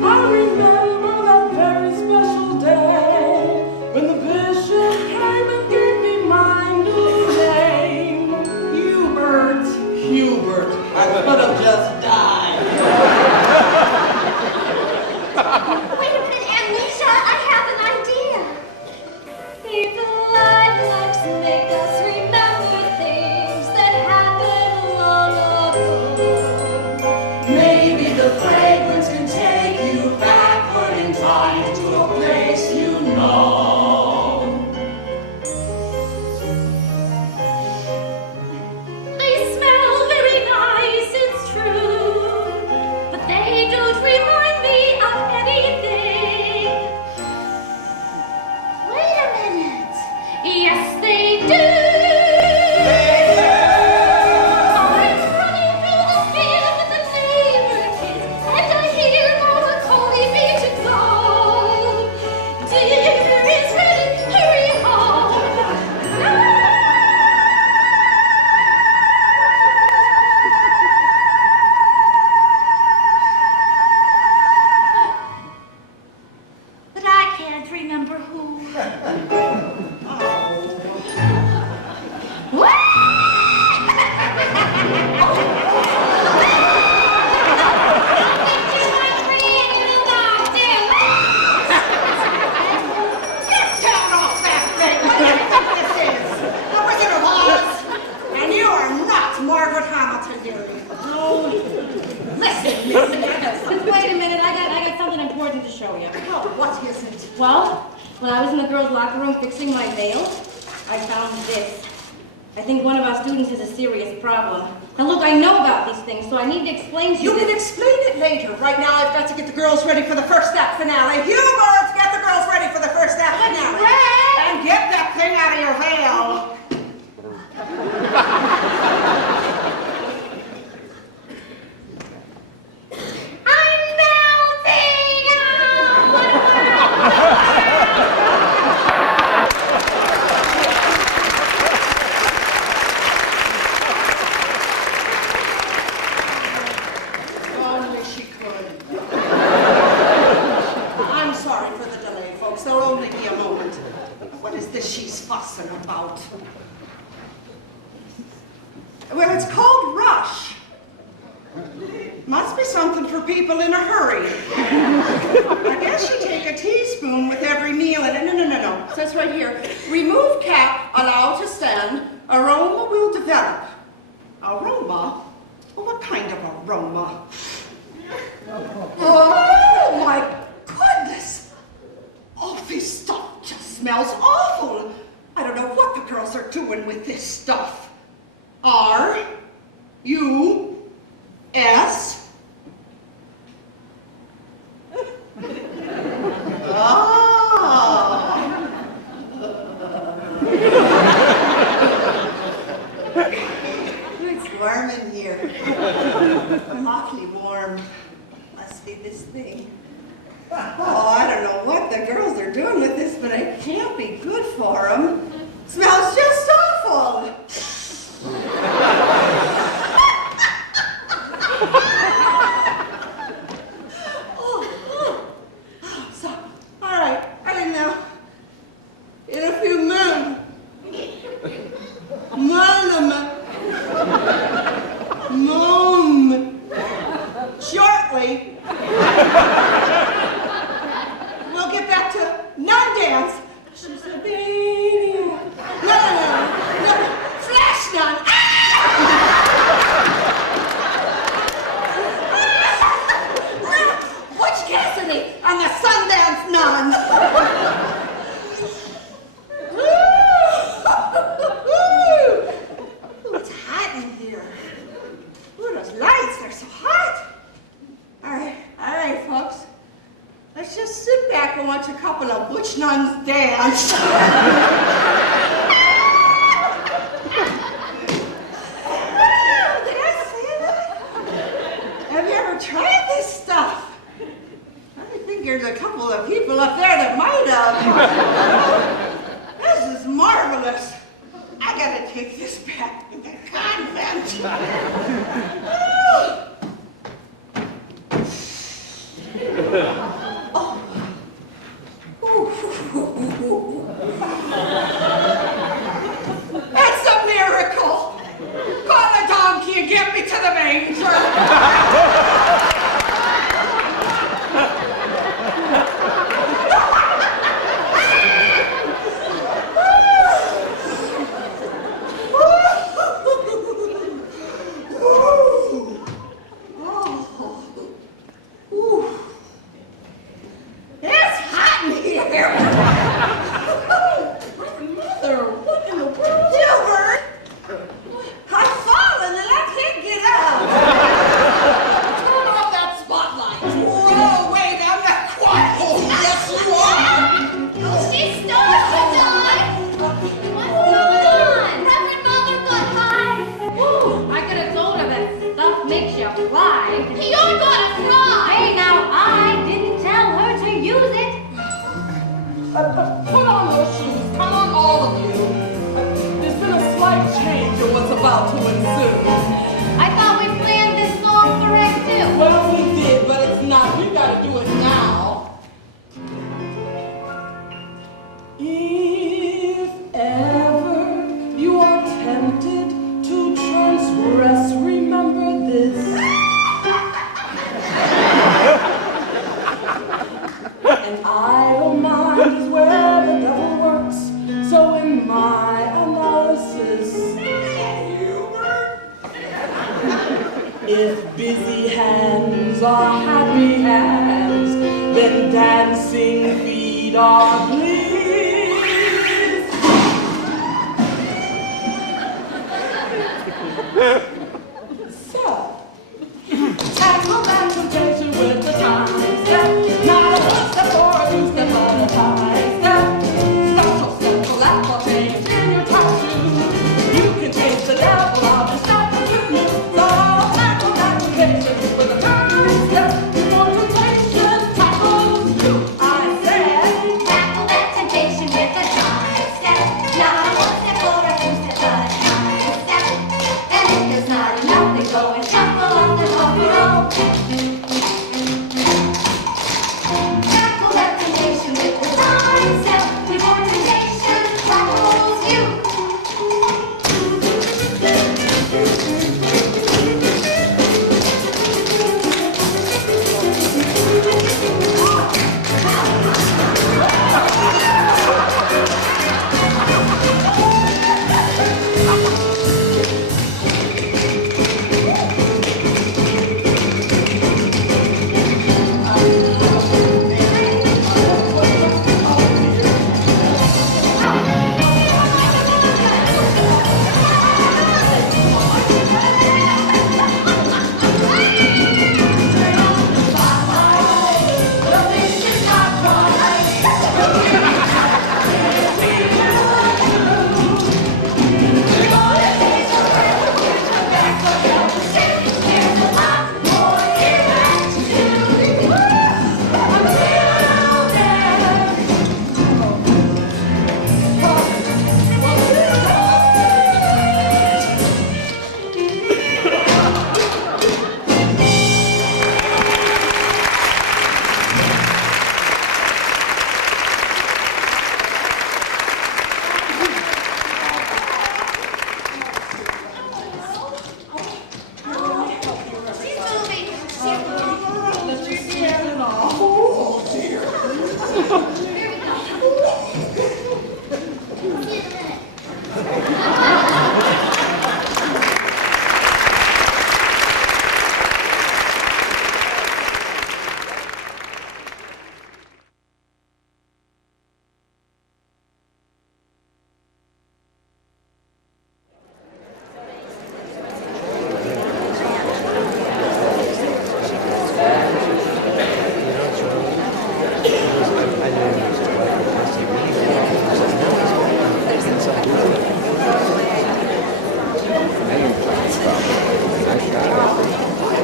I remember that very special day when the bishop came and gave me my new name. Hubert. Hubert. I could have just died. Wait a minute, Amnesia, I have an idea. If the lilacs make us remember things that happened long ago, Maybe the fragrance can take you backward in time to a place you know. they smell very nice, it's true. Well, when I was in the girls' locker room fixing my veil, I found this. I think one of our students has a serious problem. Now look, I know about these things, so I need to explain to you. You can explain it later. Right now, I've got to get the girls ready for the first act finale. Hubert, get the girls ready for the first act finale. And get that thing out of your veil. Only she could. I'm sorry for the delay, folks. There'll only be a moment. What is this she's fussing about? Well, it's called Rush. Must be something for people in a hurry. I guess you take a teaspoon with every meal in it. No. It says right here, remove cap, allow to stand, aroma will develop. Aroma? Well, what kind of aroma? Oh, my goodness. All this stuff just smells awful. I don't know what the girls are doing with this stuff. R-U-S. It's warm in here. Awfully warm. Must be this thing. Oh, I don't know what the girls are doing with this, but it can't be good for them. Smells just awful. So, all right, I didn't know. In a few months, Mom, shortly, we'll get back to Nunsense. She's a baby. No, flash nun. Butch Cassidy and the Sundance nun. Ooh, it's hot in here. Ooh, those lights, they're so hot. All right, folks. Let's just sit back and watch a couple of butch nuns dance. Have you ever tried this stuff? I think there's a couple of people up there that might have. This is marvelous. I gotta take this back to the convent. That's a miracle. Call a donkey and get me to the manger. It's hot in here. Mother, what in the world? Gilbert! I've fallen and I can't get up. Turn off that spotlight. Whoa, wait, I'm not quite. Oh, yes, you are. She stole the dog! What's going on? Reverend Mother got high. Ooh, I could have told her that stuff makes you fly. You're gonna fly! Hey, now, I didn't tell her to use it. Put on those shoes. Come on, all of you. There's been a slight change in what's about to ensue. I thought we planned this song for Act 2. Well, we did, but it's not. We gotta do it now. If ever you are tempted to transgress, remember this. An idle mind is where the devil works. So in my analysis, if busy hands are happy hands, then dancing feet Yard, please. So, tackle that temptation with the time step. Not a one step or a two step, but a five step. Stop so simple, that's what change in your top shoes. You can change the devil, I'll just stop the good news. So, tackle that temptation with a time step. Before temptation tackles you. I said, Tackle that temptation with a time step. Not a one step or a two step, but a time step. And if there's not enough, then go and shuffle on the top row. Tackle that temptation with a time step. Before temptation tackles you.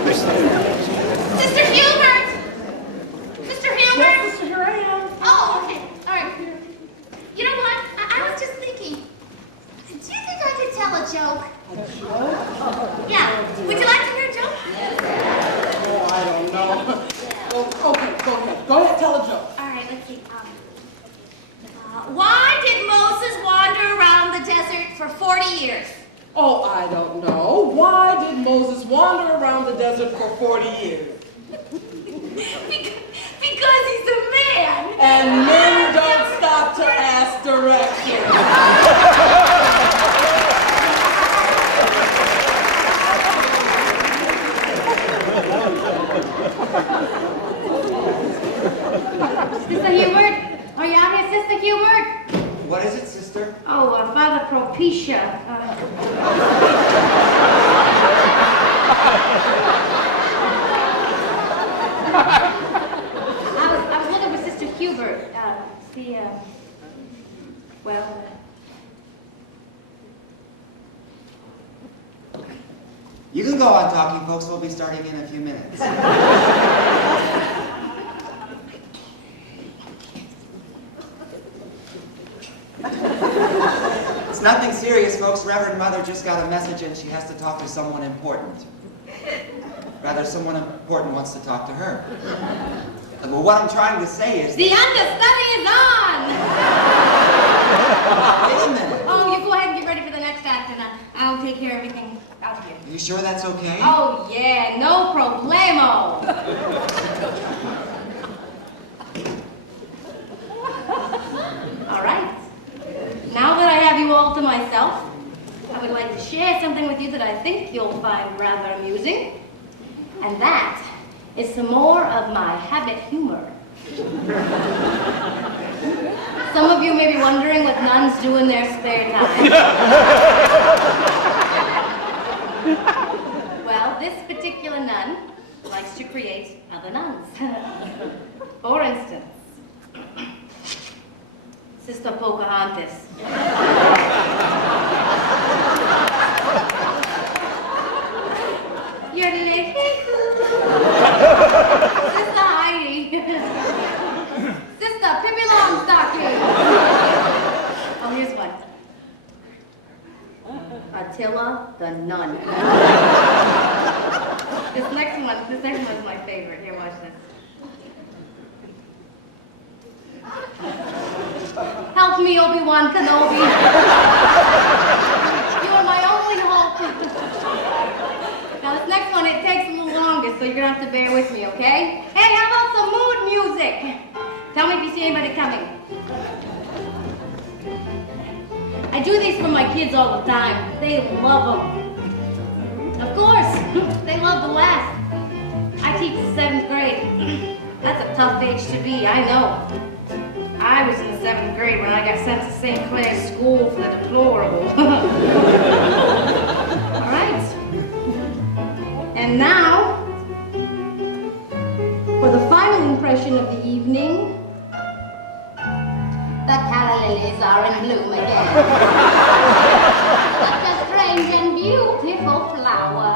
Sister Hubert! Sister Hubert! Yes, sister, here I am. Oh, okay. All right. You know what? I was just thinking. Do you think I could tell a joke? Yeah. Would you like to hear a joke? Oh, I don't know. Well, okay, go ahead. Go ahead, tell a joke. All right, let's see. Why did Moses wander around the desert for 40 years? Oh, I don't know. Why did Moses wander around the desert for 40 years? Because he's a man. And men don't stop to ask directions. Sister Hubert? Are you out here, Sister Hubert? What is it, sister? Oh, Father Propecia. I was looking for Sister Hubert. Well, You can go on talking, folks. We'll be starting in a few minutes. It's nothing serious, folks. Reverend Mother just got a message and she has to talk to someone important. Rather, someone important wants to talk to her. Well, what I'm trying to say is... the understudy is on! Wait a minute. Oh, you go ahead and get ready for the next act, and I'll take care of everything out here. Are you sure that's okay? Oh, yeah, no problemo. All right. Now that I have you all to myself, I would like to share something with you that I think you'll find rather amusing. And that is some more of my habit humor. Some of you may be wondering what nuns do in their spare time. Well, this particular nun likes to create other nuns. For instance, Sister Pocahontas. Sister Heidi. Sister Pippi Longstocking. Oh, here's one. Attila the Nun. This next one's my favorite. Here, watch this. Help me, Obi-Wan Kenobi. You are my only hope. Now, this next one, it takes a little longer, so you're gonna have to bear with me, okay? Hey, how about some mood music? Tell me if you see anybody coming. I do these for my kids all the time. They love them. Of course, they love to laugh. I teach the 7th grade. That's a tough age to be, I know. I was in the 7th grade when I got sent to St. Clair's School for the Deplorable. All right. And now, for the final impression of the evening, the calla lilies are in bloom again. Such a strange and beautiful flower.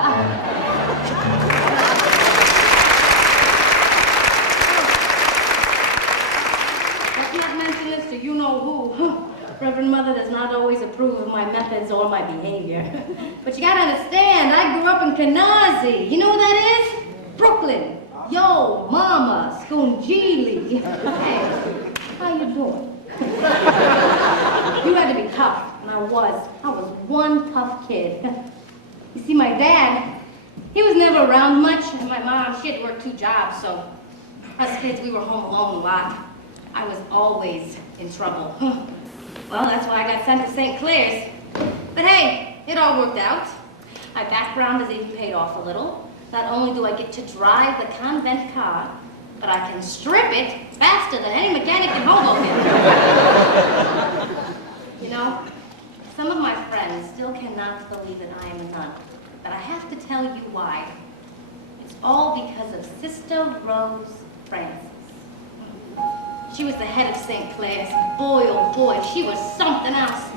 Let's not mention this to you-know-who. Reverend Mother does not always approve of my methods or my behavior. But you gotta understand, I grew up in Canarsie. You know what that is? Brooklyn. Yo, mama, Scoongili. Hey, how you doing? You had to be tough, and I was. I was one tough kid. You see, my dad, he was never around much, and my mom, she had to work 2 jobs, so us kids, we were home alone a lot. I was always in trouble. Well, that's why I got sent to St. Clair's. But hey, it all worked out. My background has even paid off a little. Not only do I get to drive the Convent car, but I can strip it faster than any mechanic in Hoboken. You know, some of my friends still cannot believe that I am a nun, but I have to tell you why. It's all because of Sister Rose Francis. She was the head of St. Clair's. Boy, oh boy, she was something else.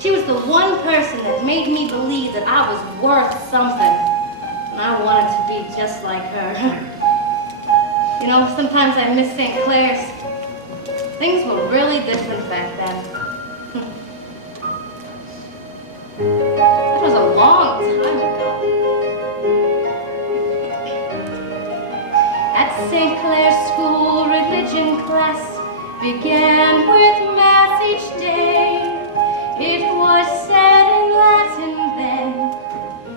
She was the one person that made me believe that I was worth something. And I wanted to be just like her. You know, sometimes I miss St. Clair's. Things were really different back then. It was a long time ago. At St. Clair's School, religion class began with Mass each day. It was said in Latin then.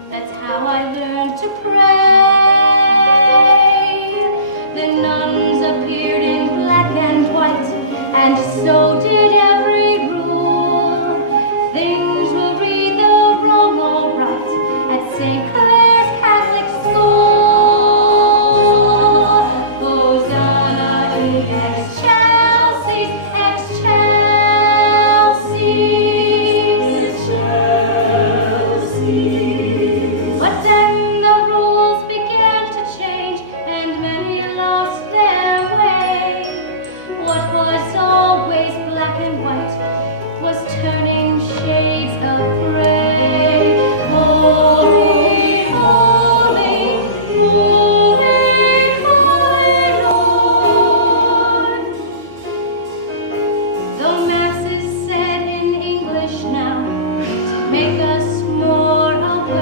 That's how I learned to pray. The nuns appeared in black and white, and so did every rule. Things will read the wrong all right at St. Clair's Catholic School. Hosanna in excelsis, excelsis. But then the rules began to change, and many lost their way. What was always black and white was turning shades of gray. Holy, holy, holy, holy Lord. The Mass is said in English now to make us more aware.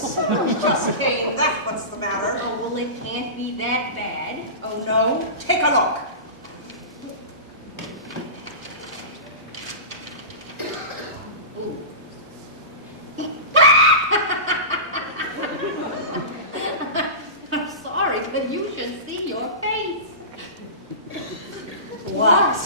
voice. Just Kane, that's what's the matter. Oh, well, it can't be that bad. Oh, no? Take a look. I'm sorry, but you should see your face. What?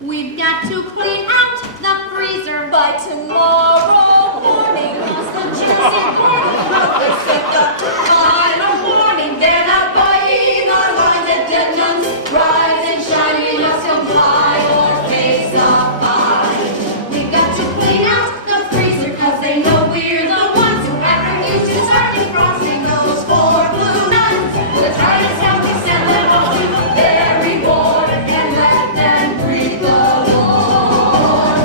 We've got to clean out the freezer by tomorrow morning. 'Cause the juicy part of milk is sick up tomorrow morning. They're not buying our lines at dead nuns. Rise and shine, we must comply or face the fine. We've got to clean out the freezer 'cause they know we're the ones who have refused to start defrosting those poor blue nuns. The time is how we send them all to their reward and let them breathe the Lord.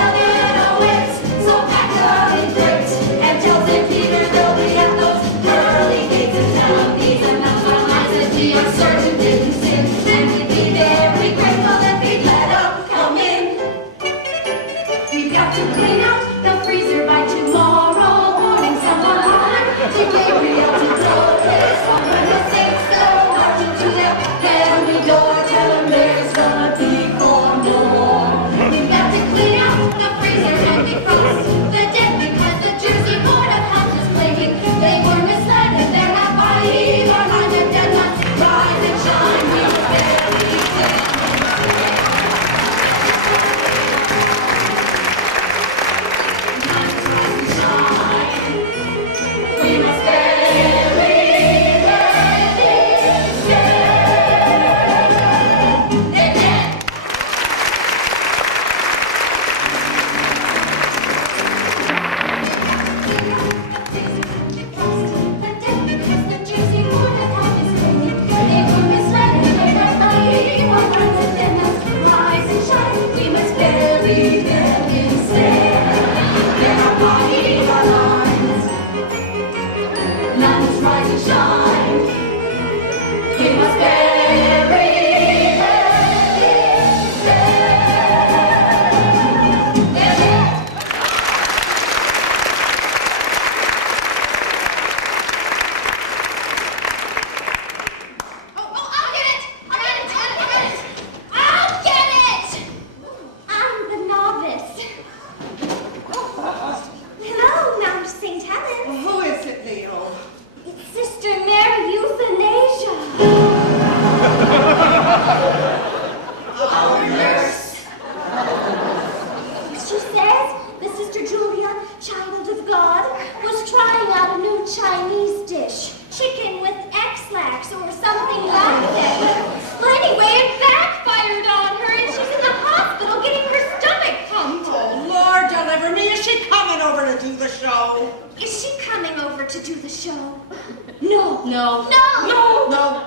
Eleanor waits, so packed up in crates, and tells their Peter they'll be at those pearly gates and tell these and that's our lives that we are certain didn't sin, and we'd be very grateful if they'd let them come in. We've got to clean out the freezer by tomorrow morning. Someone holler to Gabriel to throw his phone when the saints go marching to their heavenly door. Tell them there's gonna be 4 more. We've got to clean out the freezer and defrost the dead because the Jersey Board of Health is claiming they were misled and they're not buying our lines of dead nuts. Rise and shine, we very dead. We must very, very stand. Amen. Rise and shine. We must bury I'll get it! I'm the novice. Hello, Mount St. Helens. Who is it, Leo? It's Sister Mary Euthanasia. Our nurse. She says the Sister Julia, child of God, was trying out a new Chinese dish. Chicken with X-lax or something like that. Well, anyway, it backfired on her and she's in the hospital getting her stomach pumped. Oh, Lord, deliver me. Is she coming over to do the show? Is she coming over to do the show? No. No. No. No. No.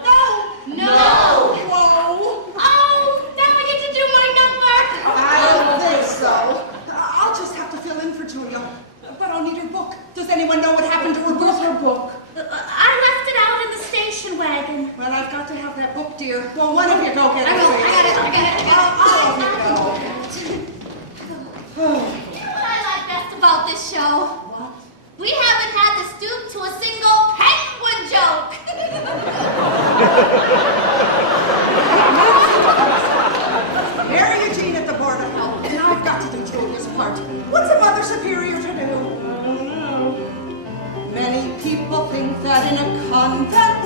No. Whoa. Oh, now I get to do my number. I don't think so. I'll just have to fill in for Julia. But I'll need her book. Does anyone know what happened to her book? Where's her book? I left it out in the station wagon. Well, I've got to have that book, dear. Well, one of you go get it. I got it. You know what I like best about this show? What? We haven't had to stoop to a single penguin joke. Mary Eugene at the Board of Health, and I've got to do Julia's part. What's a mother superior to do? Many people think that in a convent,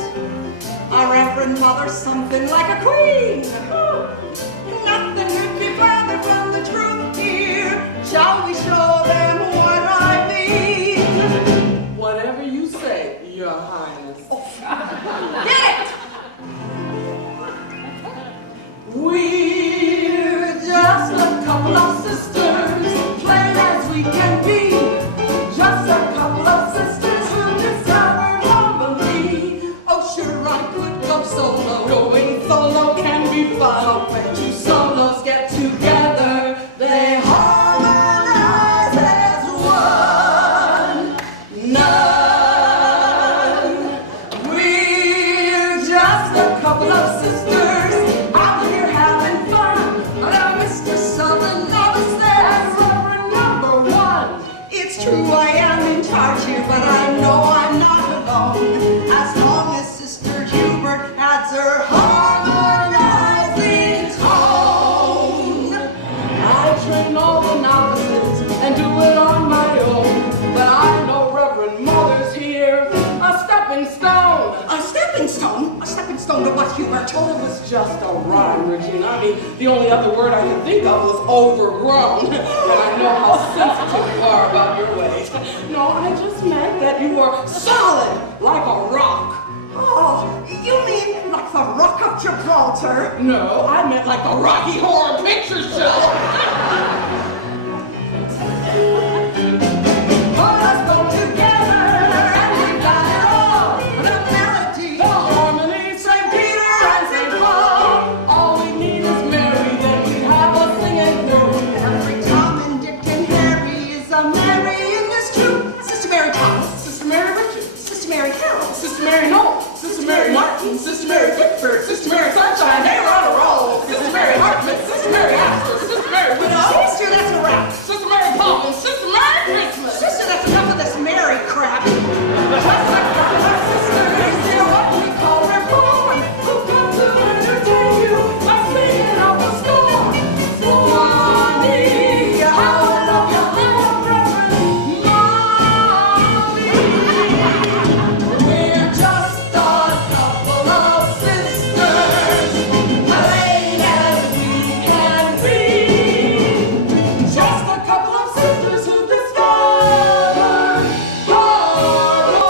a reverend mother's something like a queen. Nothing could be further from the truth here. Shall we show them what I mean? Whatever you say, Your Highness. Get it! We're just a couple of sisters, plain as we can be. Just a couple of sisters who discovered harmony. Oh, sure, I could go solo. Going solo can be fun. When two solos get together, they harmonize as one. None. We're just a couple of sisters out here having fun. But I'm Mr. Southern novice there, Reverend number 1. It's true, I am in charge here. mouth, Hubert. Well, it was just a rhyme, Regina. I mean, the only other word I could think of was overgrown. And I know how sensitive you are about your weight. No, I just meant that you were solid like a rock. Oh, you mean like the Rock of Gibraltar? No, I meant like the Rocky Horror Picture Show. Sister Mary Pickford, Sister Mary Sunshine, they were on a roll. Sister Mary Hartman, Sister Mary Astor, Sister Mary Widow. Sister, that's a wrap. Sister Mary Poppins, Sister Mary Christmas. Sister, that's enough of this Mary crap. Just like our sisters in what we call reform, who come to entertain you by singing out the storm. Mommy, I love your little Reverend Mommy. We're just a couple of sisters, plain as we can be. Just a couple of sisters who discovered harmony.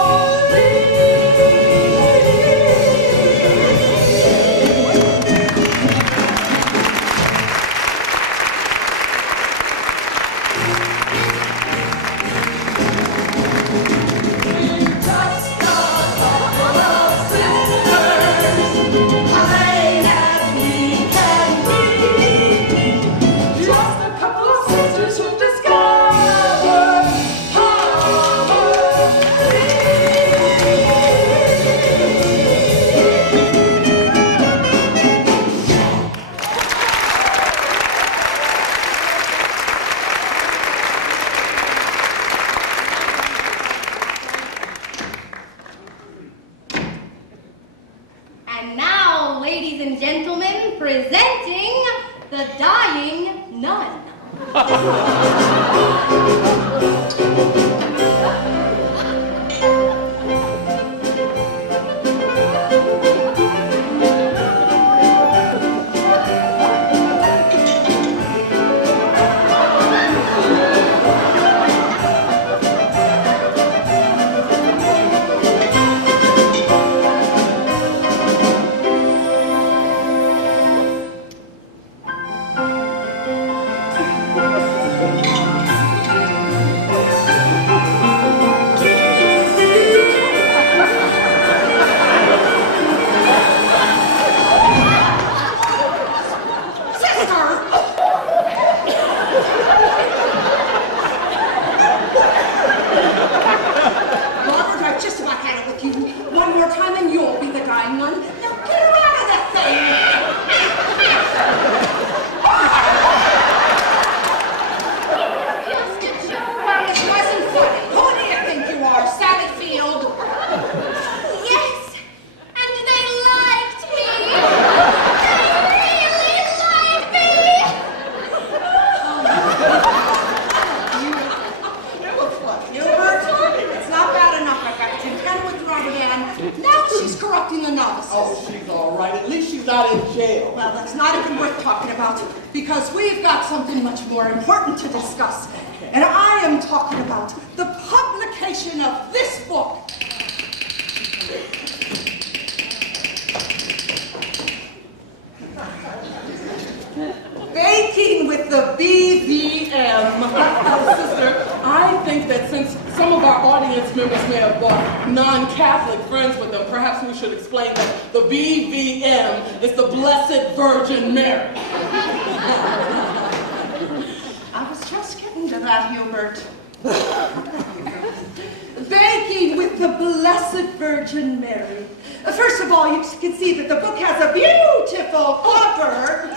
We're just a couple of sisters, plain as we can be. Just a couple of sisters who discovered harmony. And now, ladies and gentlemen, presenting the dying nun. Robert, I've just about had it with you. One more time and you'll be the dying nun. Now get her out of that thing. Well, it wasn't funny. Who do you think you are, Sally Field? Yes, and they liked me. They really liked me. Hubert, it's not bad enough I got content with Robert Ann. Now she's corrupting the novices. Oh, she's all right. At least she's not in jail. Well, that's not even worth talking about because we've got something much more important to discuss. And I am talking about the publication of this book. Baking with the BVM. Sister, I think that since some of our audience members may have brought non-Catholic friends with them, perhaps we should explain that the BVM is the Blessed Virgin Mary. I was just getting to that, Hubert. Baking with the Blessed Virgin Mary. First of all, you can see that the book has a beautiful cover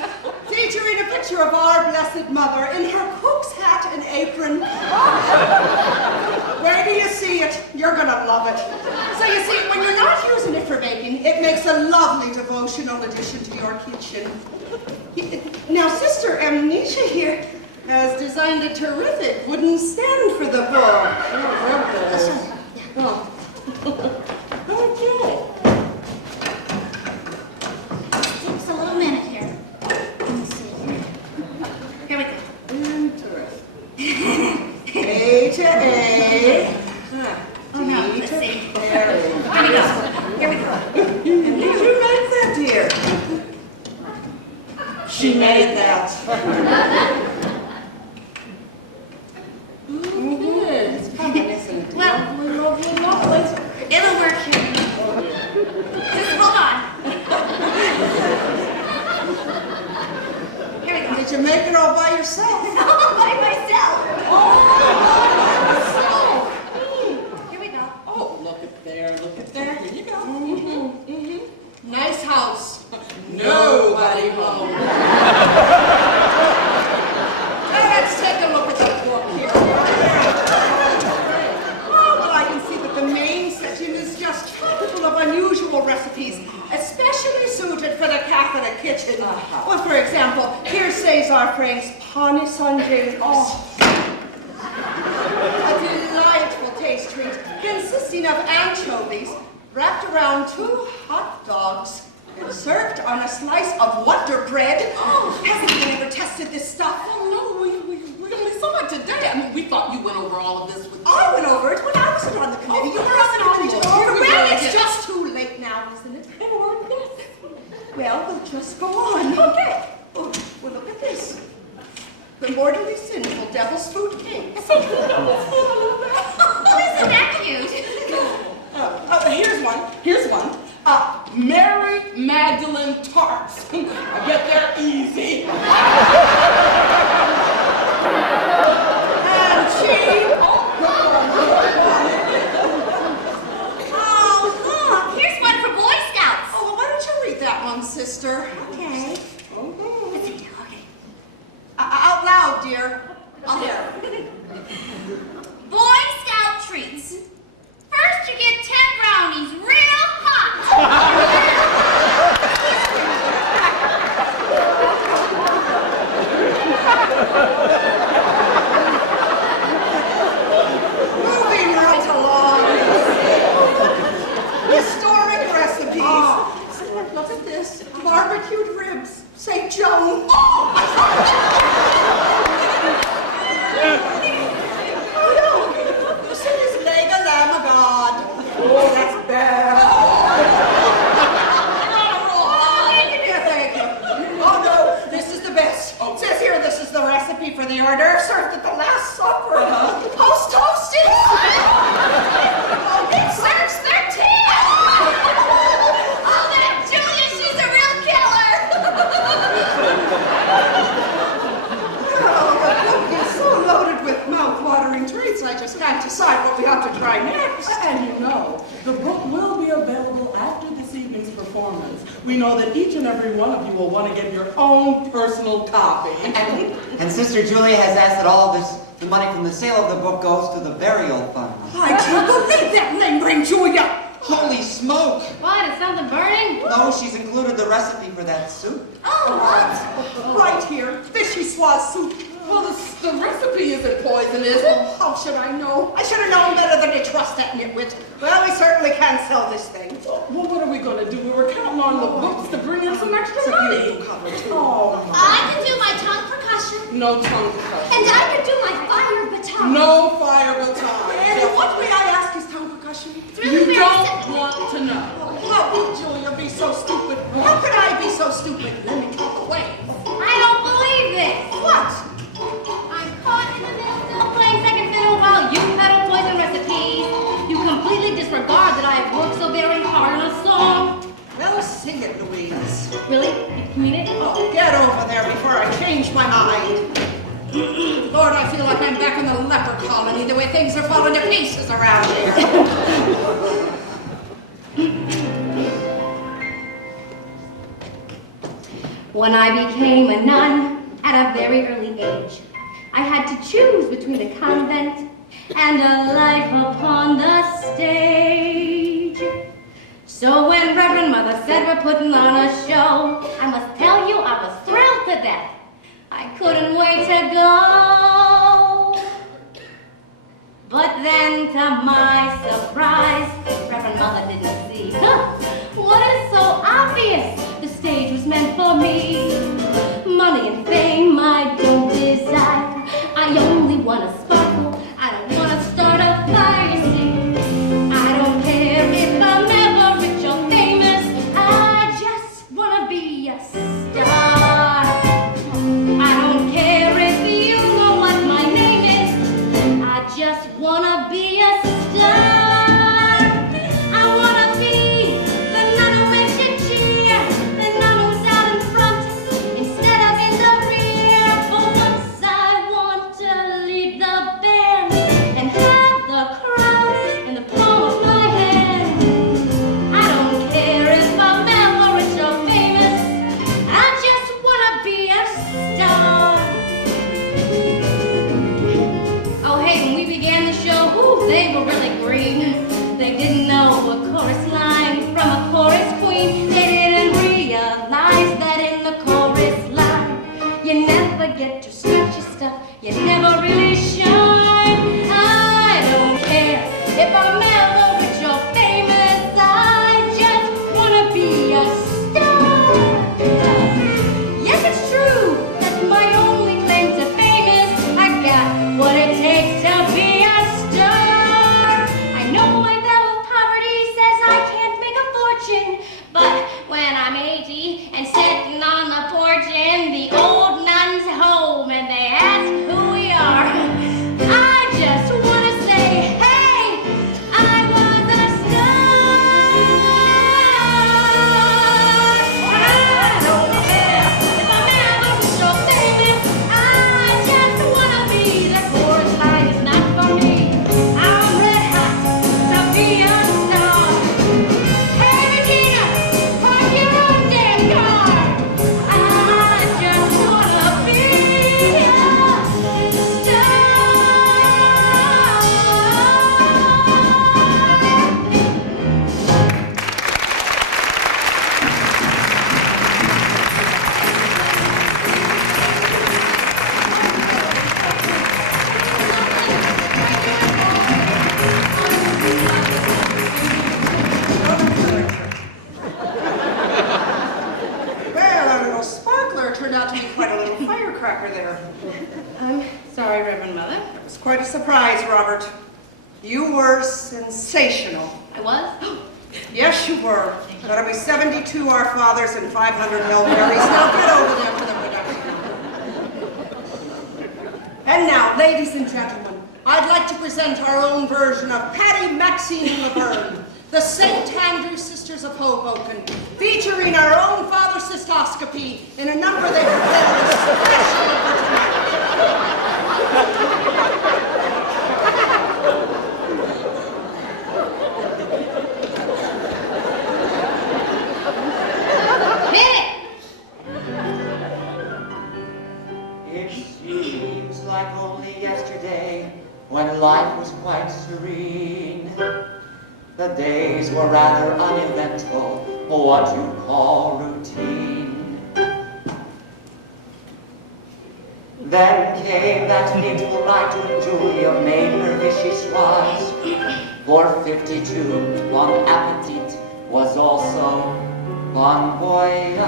featuring a picture of our Blessed Mother in her cook's hat and apron. Where do you see it? You're gonna love it. So you see, when you're not using it for baking, it makes a lovely devotional addition to your kitchen. Now, Sister Amnesia here has designed a terrific wooden stand for the book. Oh, okay. to A. Oh, no, D let's to see. Mary. Here we go. Did you make that, dear? She made that. It's coming, isn't it? Well, it'll work here. Just hold on. Here we go. Did you make it all by yourself? All by myself. Here we go. Oh, look at there, look at there. Here you go. Nice house. Nobody home. Now let's take a look at the book here. Oh, well, I can see that the main section is just chock full of unusual recipes, especially suited for the Catholic kitchen. Well, for example, here says our phrase, Pani Sanjay. Oh, a delightful taste treat consisting of anchovies wrapped around 2 hot dogs and served on a slice of Wonder Bread. Oh, hasn't anyone ever tested this stuff? Oh, no, we only saw it today. I mean, we thought you went over all of this with I went over it when I wasn't on the committee. You were on the committee. Oh, Well, yes. it's just too late now, isn't it? Well, we'll just go on. Okay. Oh, well, look at this. The mortally sinful devil's food cake. Oh, isn't that cute? Here's one. Mary Magdalene tarts. I bet they're easy. And cheese. Oh, look. Here's one for Boy Scouts. Oh, well, why don't you read that one, sister? Okay. Okay. Out loud, dear. I'll hear. Boy Scout treats. First, you get 10 brownies, real hot. Moving right along. Historic recipes. Look at this. Barbecued ribs. St. Joan. Oh, no. This is leg of lamb of God. Oh, that's bad. Yeah, thank you. Oh, no. This is the best. It says here this is the recipe for the hors d'oeuvre served at the Last Supper. Post toasted. It serves 13. Oh, that Julia, she's a real killer. Oh, the book is so loaded with mouth-watering treats, I just can't decide what we have to try next. And you know, the book will be available after this evening's performance. We know that each and every one of you will want to get your own personal copy. And Sister Julia has asked that all this, the money from the sale of the book goes to the burial fund. I can't believe that lingering, Julia. Holy smoke! What, is something burning? No, she's included the recipe for that soup. Oh, what? Right here, fishy swa soup. Well, the recipe isn't poisonous. How should I know? I should have known better than to trust that nitwit. Well, we certainly can't sell this thing. Well, what are we going to do? We were counting on the books to bring in some extra money. Oh, I can do my tongue percussion. no tongue cut. And I can do my fire baton. No fire baton. And what, may I ask, is tongue percussion? It's really You very don't simple. want to know. How could Julia be so stupid? How could I be so stupid? Let me talk away. I don't believe this. What? I'm caught in the middle of playing second fiddle while you peddle poison recipes. You completely disregard that I have worked so very hard on a song. Well, sing it, Louise. Really? You mean it? Oh, get over there before I change my mind. Lord, I feel like I'm back in the leper colony, the way things are falling to pieces around here. When I became a nun at a very early age, I had to choose between a convent and a life upon the stage. So when Reverend Mother said we're putting on a show, I must tell you I was thrilled to death. I couldn't wait to go. But then, to my surprise, Reverend Mother didn't see. What is so obvious? The stage was meant for me. Money and fame I don't desire. I only want to sparkle. I don't want to just wanna be a star. I wanna be the nun who makes you cheer, the nun who's out in front instead of in the rear. For once I want to lead the band and have the crown in the palm of my hand. I don't care if I'm ever rich or famous, I just wanna be a star. Oh hey, when we began the show, they were really green. They didn't know a chorus line from a chorus queen. They didn't realize that in the chorus line, you never get to stretch your stuff, you never really shine. I don't care if I'm ever rich or famous, I just wanna be a star. Yes, it's true, that's my only claim to fame is I got what it takes to be a star. I know my bell of poverty says I can't make a fortune, but when I'm 80 and sitting on the porch in the old nun's home and they ask who we are, I just wanna say, hey, I was a star. I don't care if I'm ever rich or famous, I just wanna be. The chorus line is not for me. I'm red hot to be a star. Hey Regina, park your own damn car. I just wanna be a star. Well, our little sparkler turned out to be quite a little firecracker there. I'm sorry, Reverend Mother. It was quite a surprise, Robert. You were sensational. I was? Yes, you were. That'll be 72 Our Fathers and 500 Hail Marys. Now get over there for the production. And now, ladies and gentlemen, I'd like to present our own version of Patty, Maxine, and Laverne, the St. Andrew Sisters of Hoboken, featuring our own Father Cystoscopy in a number they prepared especially for tonight. Hit it! It seems like only yesterday when life was quite serene. The days were rather uneventful, what you call routine. Then came that fateful night when Julia made her vichyssoise. For 52, Bon Appetit was also Bon Voyage.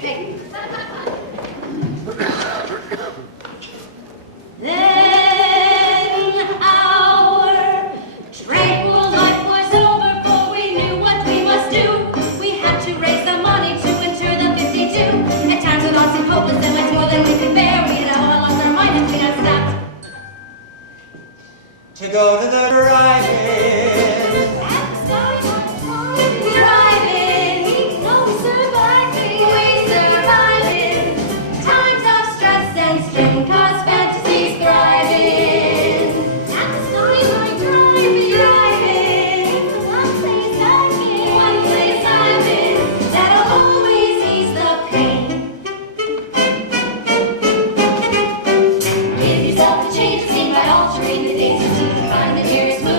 Hey. Then our tranquil life was over, for we knew what we must do. We had to raise the money to enter the 52. At times we lost and hopeless and much more than we could bear. We had all lost our mind as we got stopped. To go to the drive-in. Driving, no surviving, we surviving. Times of stress and strain cause fantasies thriving. At the Starlight driving, one place I've been, that'll always ease the pain. Give yourself a change of scene by altering the days routine. Find the nearest movie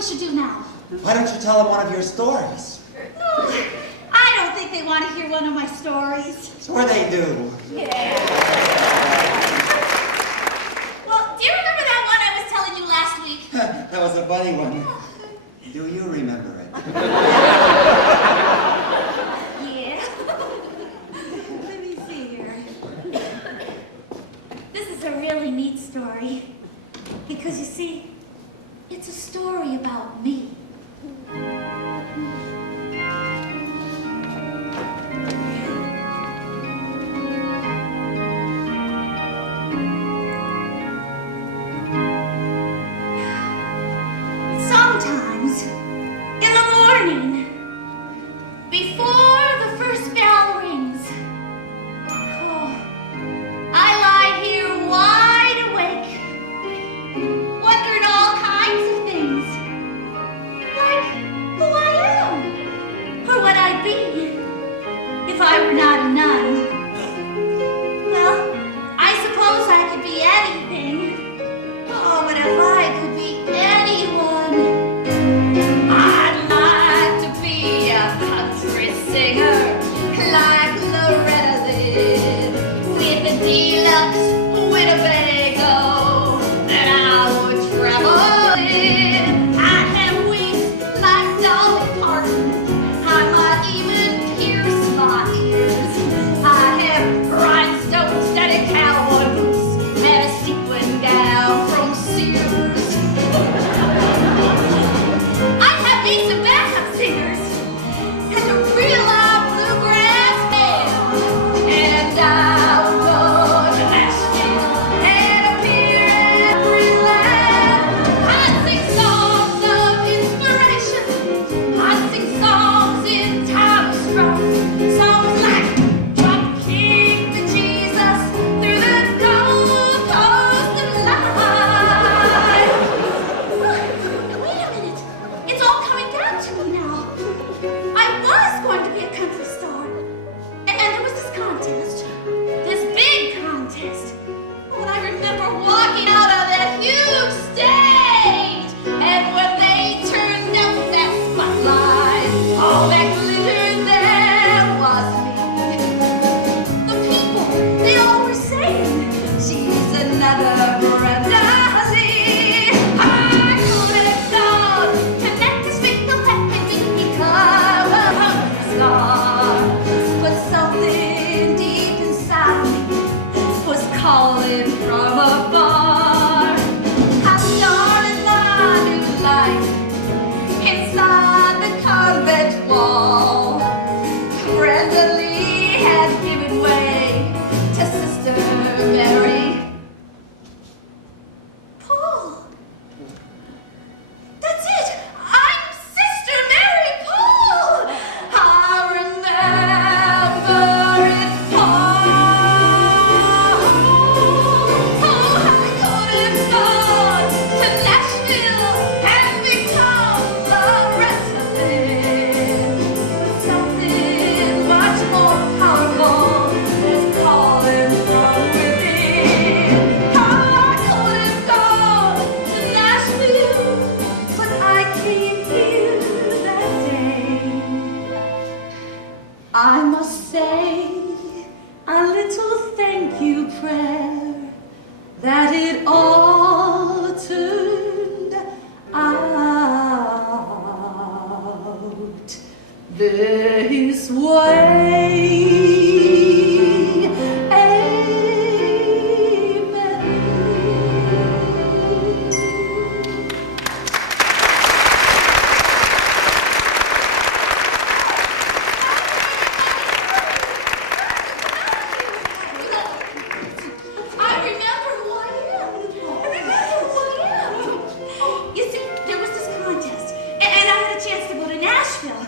we should do now? Why don't you tell them one of your stories? No, I don't think they want to hear one of my stories. Sure they do. Yeah. Well, do you remember that one I was telling you last week? That was a funny one. Do you remember it? Yeah. Let me see here. This is a really neat story. Because you see, it's a story about me. Sometimes, in the morning, before the first bell rings, oh, I lie here wide awake, wondering all kinds of things, like who I am, or what I'd be if I were not a nun. Well, I suppose I could be anything. Oh, but if I could be anyone, I'd like to be a country singer like Loretta did, with a deluxe Winnebago that I would travel in. I'd have wings like Dolly Parton. I might even pierce my ears. I'd have rhinestones, studded cowboy boots, and a sequin gown from Sears. I'd have decent backup singers and a real live bluegrass band, and I would go to Nashville and appear everywhere. I'd sing songs of inspiration. I'd sing songs in time of strife. Songs like Drop King to Jesus through the Gold Coast of life. Wait a minute. It's all coming back to me now. I was going to be a country star. And there was this contest. This big contest. When I remember walking out of that huge stage. And when they turned up that spotlight, all that glittered there was me. The people, they all were saying, she's another Brenda Lee. I could have gone to Memphis with the weapon because of a star. But something deep inside me was calling from afar. I started my new life inside the convent wall. Brenda Lee had given way to Sister Mary Paul. That's it! I'm Sister Mary Paul! I remember it, Paul. Oh, I could have gone to Nashville and become the rest of it. But something much more powerful is calling from within. I could have gone to Nashville, but I came here that day. I must say a little thank you prayer that it all turned out this way. I remember who I am. You see, there was this contest, and I had a chance to go to Nashville.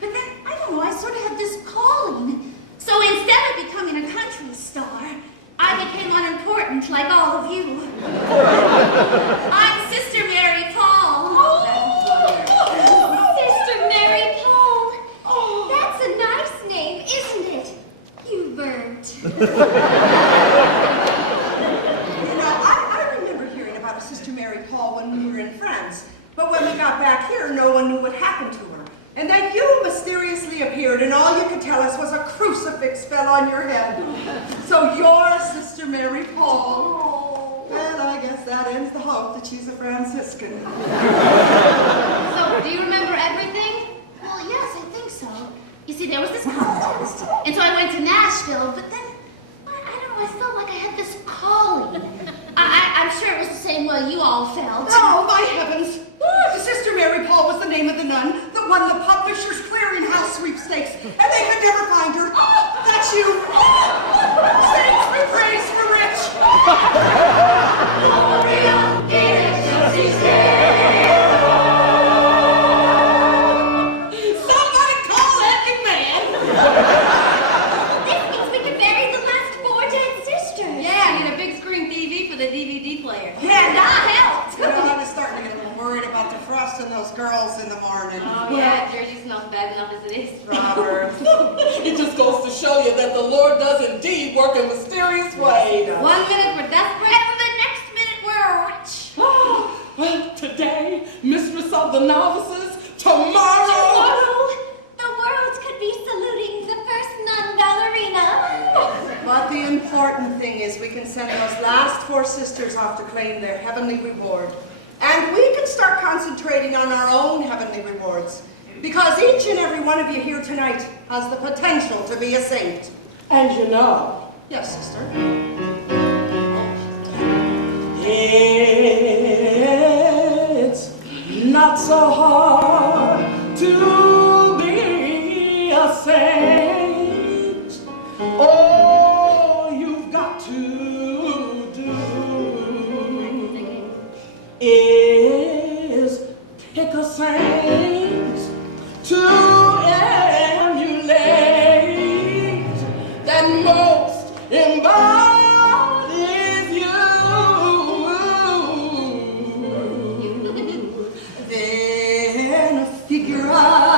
But then, I don't know, I sort of had this calling. So instead of becoming a country star, I became unimportant like all of you. I'm Sister Mary Paul. Sister Mary Paul. That's a nice name, isn't it? Hubert. You know, I remember hearing about a Sister Mary Paul when we were in France. But when we got got back here, no one knew what happened to her. And then you mysteriously appeared, and all you could tell us was a crucifix fell on your head. So you're Sister Mary Paul. Well, I guess that ends the hope that she's a Franciscan. So, do you remember everything? Well, yes, I think so. You see, there was this contest, and so I went to Nashville, but then, I don't know, I felt like I had this calling. I'm sure it was the same way you all felt. Oh, my heavens! Oh, Sister Mary Paul was the name of the nun that won the Publishers Clearinghouse sweepstakes, and they could never find her. Oh, that's you! Oh, saints be praised for rich! Somebody call that McMahon! This means we can bury the last 4 dead sisters. Yeah, I need a big screen TV for the DVD player. Yeah, and I helped! You know, I was starting to get a little worried about the frost and those girls in the morning. Oh, yeah, Jersey smells bad enough as it is. Robert. It just goes to show you that the Lord does indeed work in mysterious ways. 1 minute we're desperate, and the next minute we're rich. Well, today, mistress of the novices, tomorrow. Tomorrow, the world could be saluting the first nun ballerina. But the important thing is we can send those last 4 sisters off to claim their heavenly reward. And we can start concentrating on our own heavenly rewards. Because each and every one of you here tonight has the potential to be a saint. And you know, Yes, sister. it's not so hard to be a saint. All you've got to do is pick a saint to emulate that most embodies you. Then figure out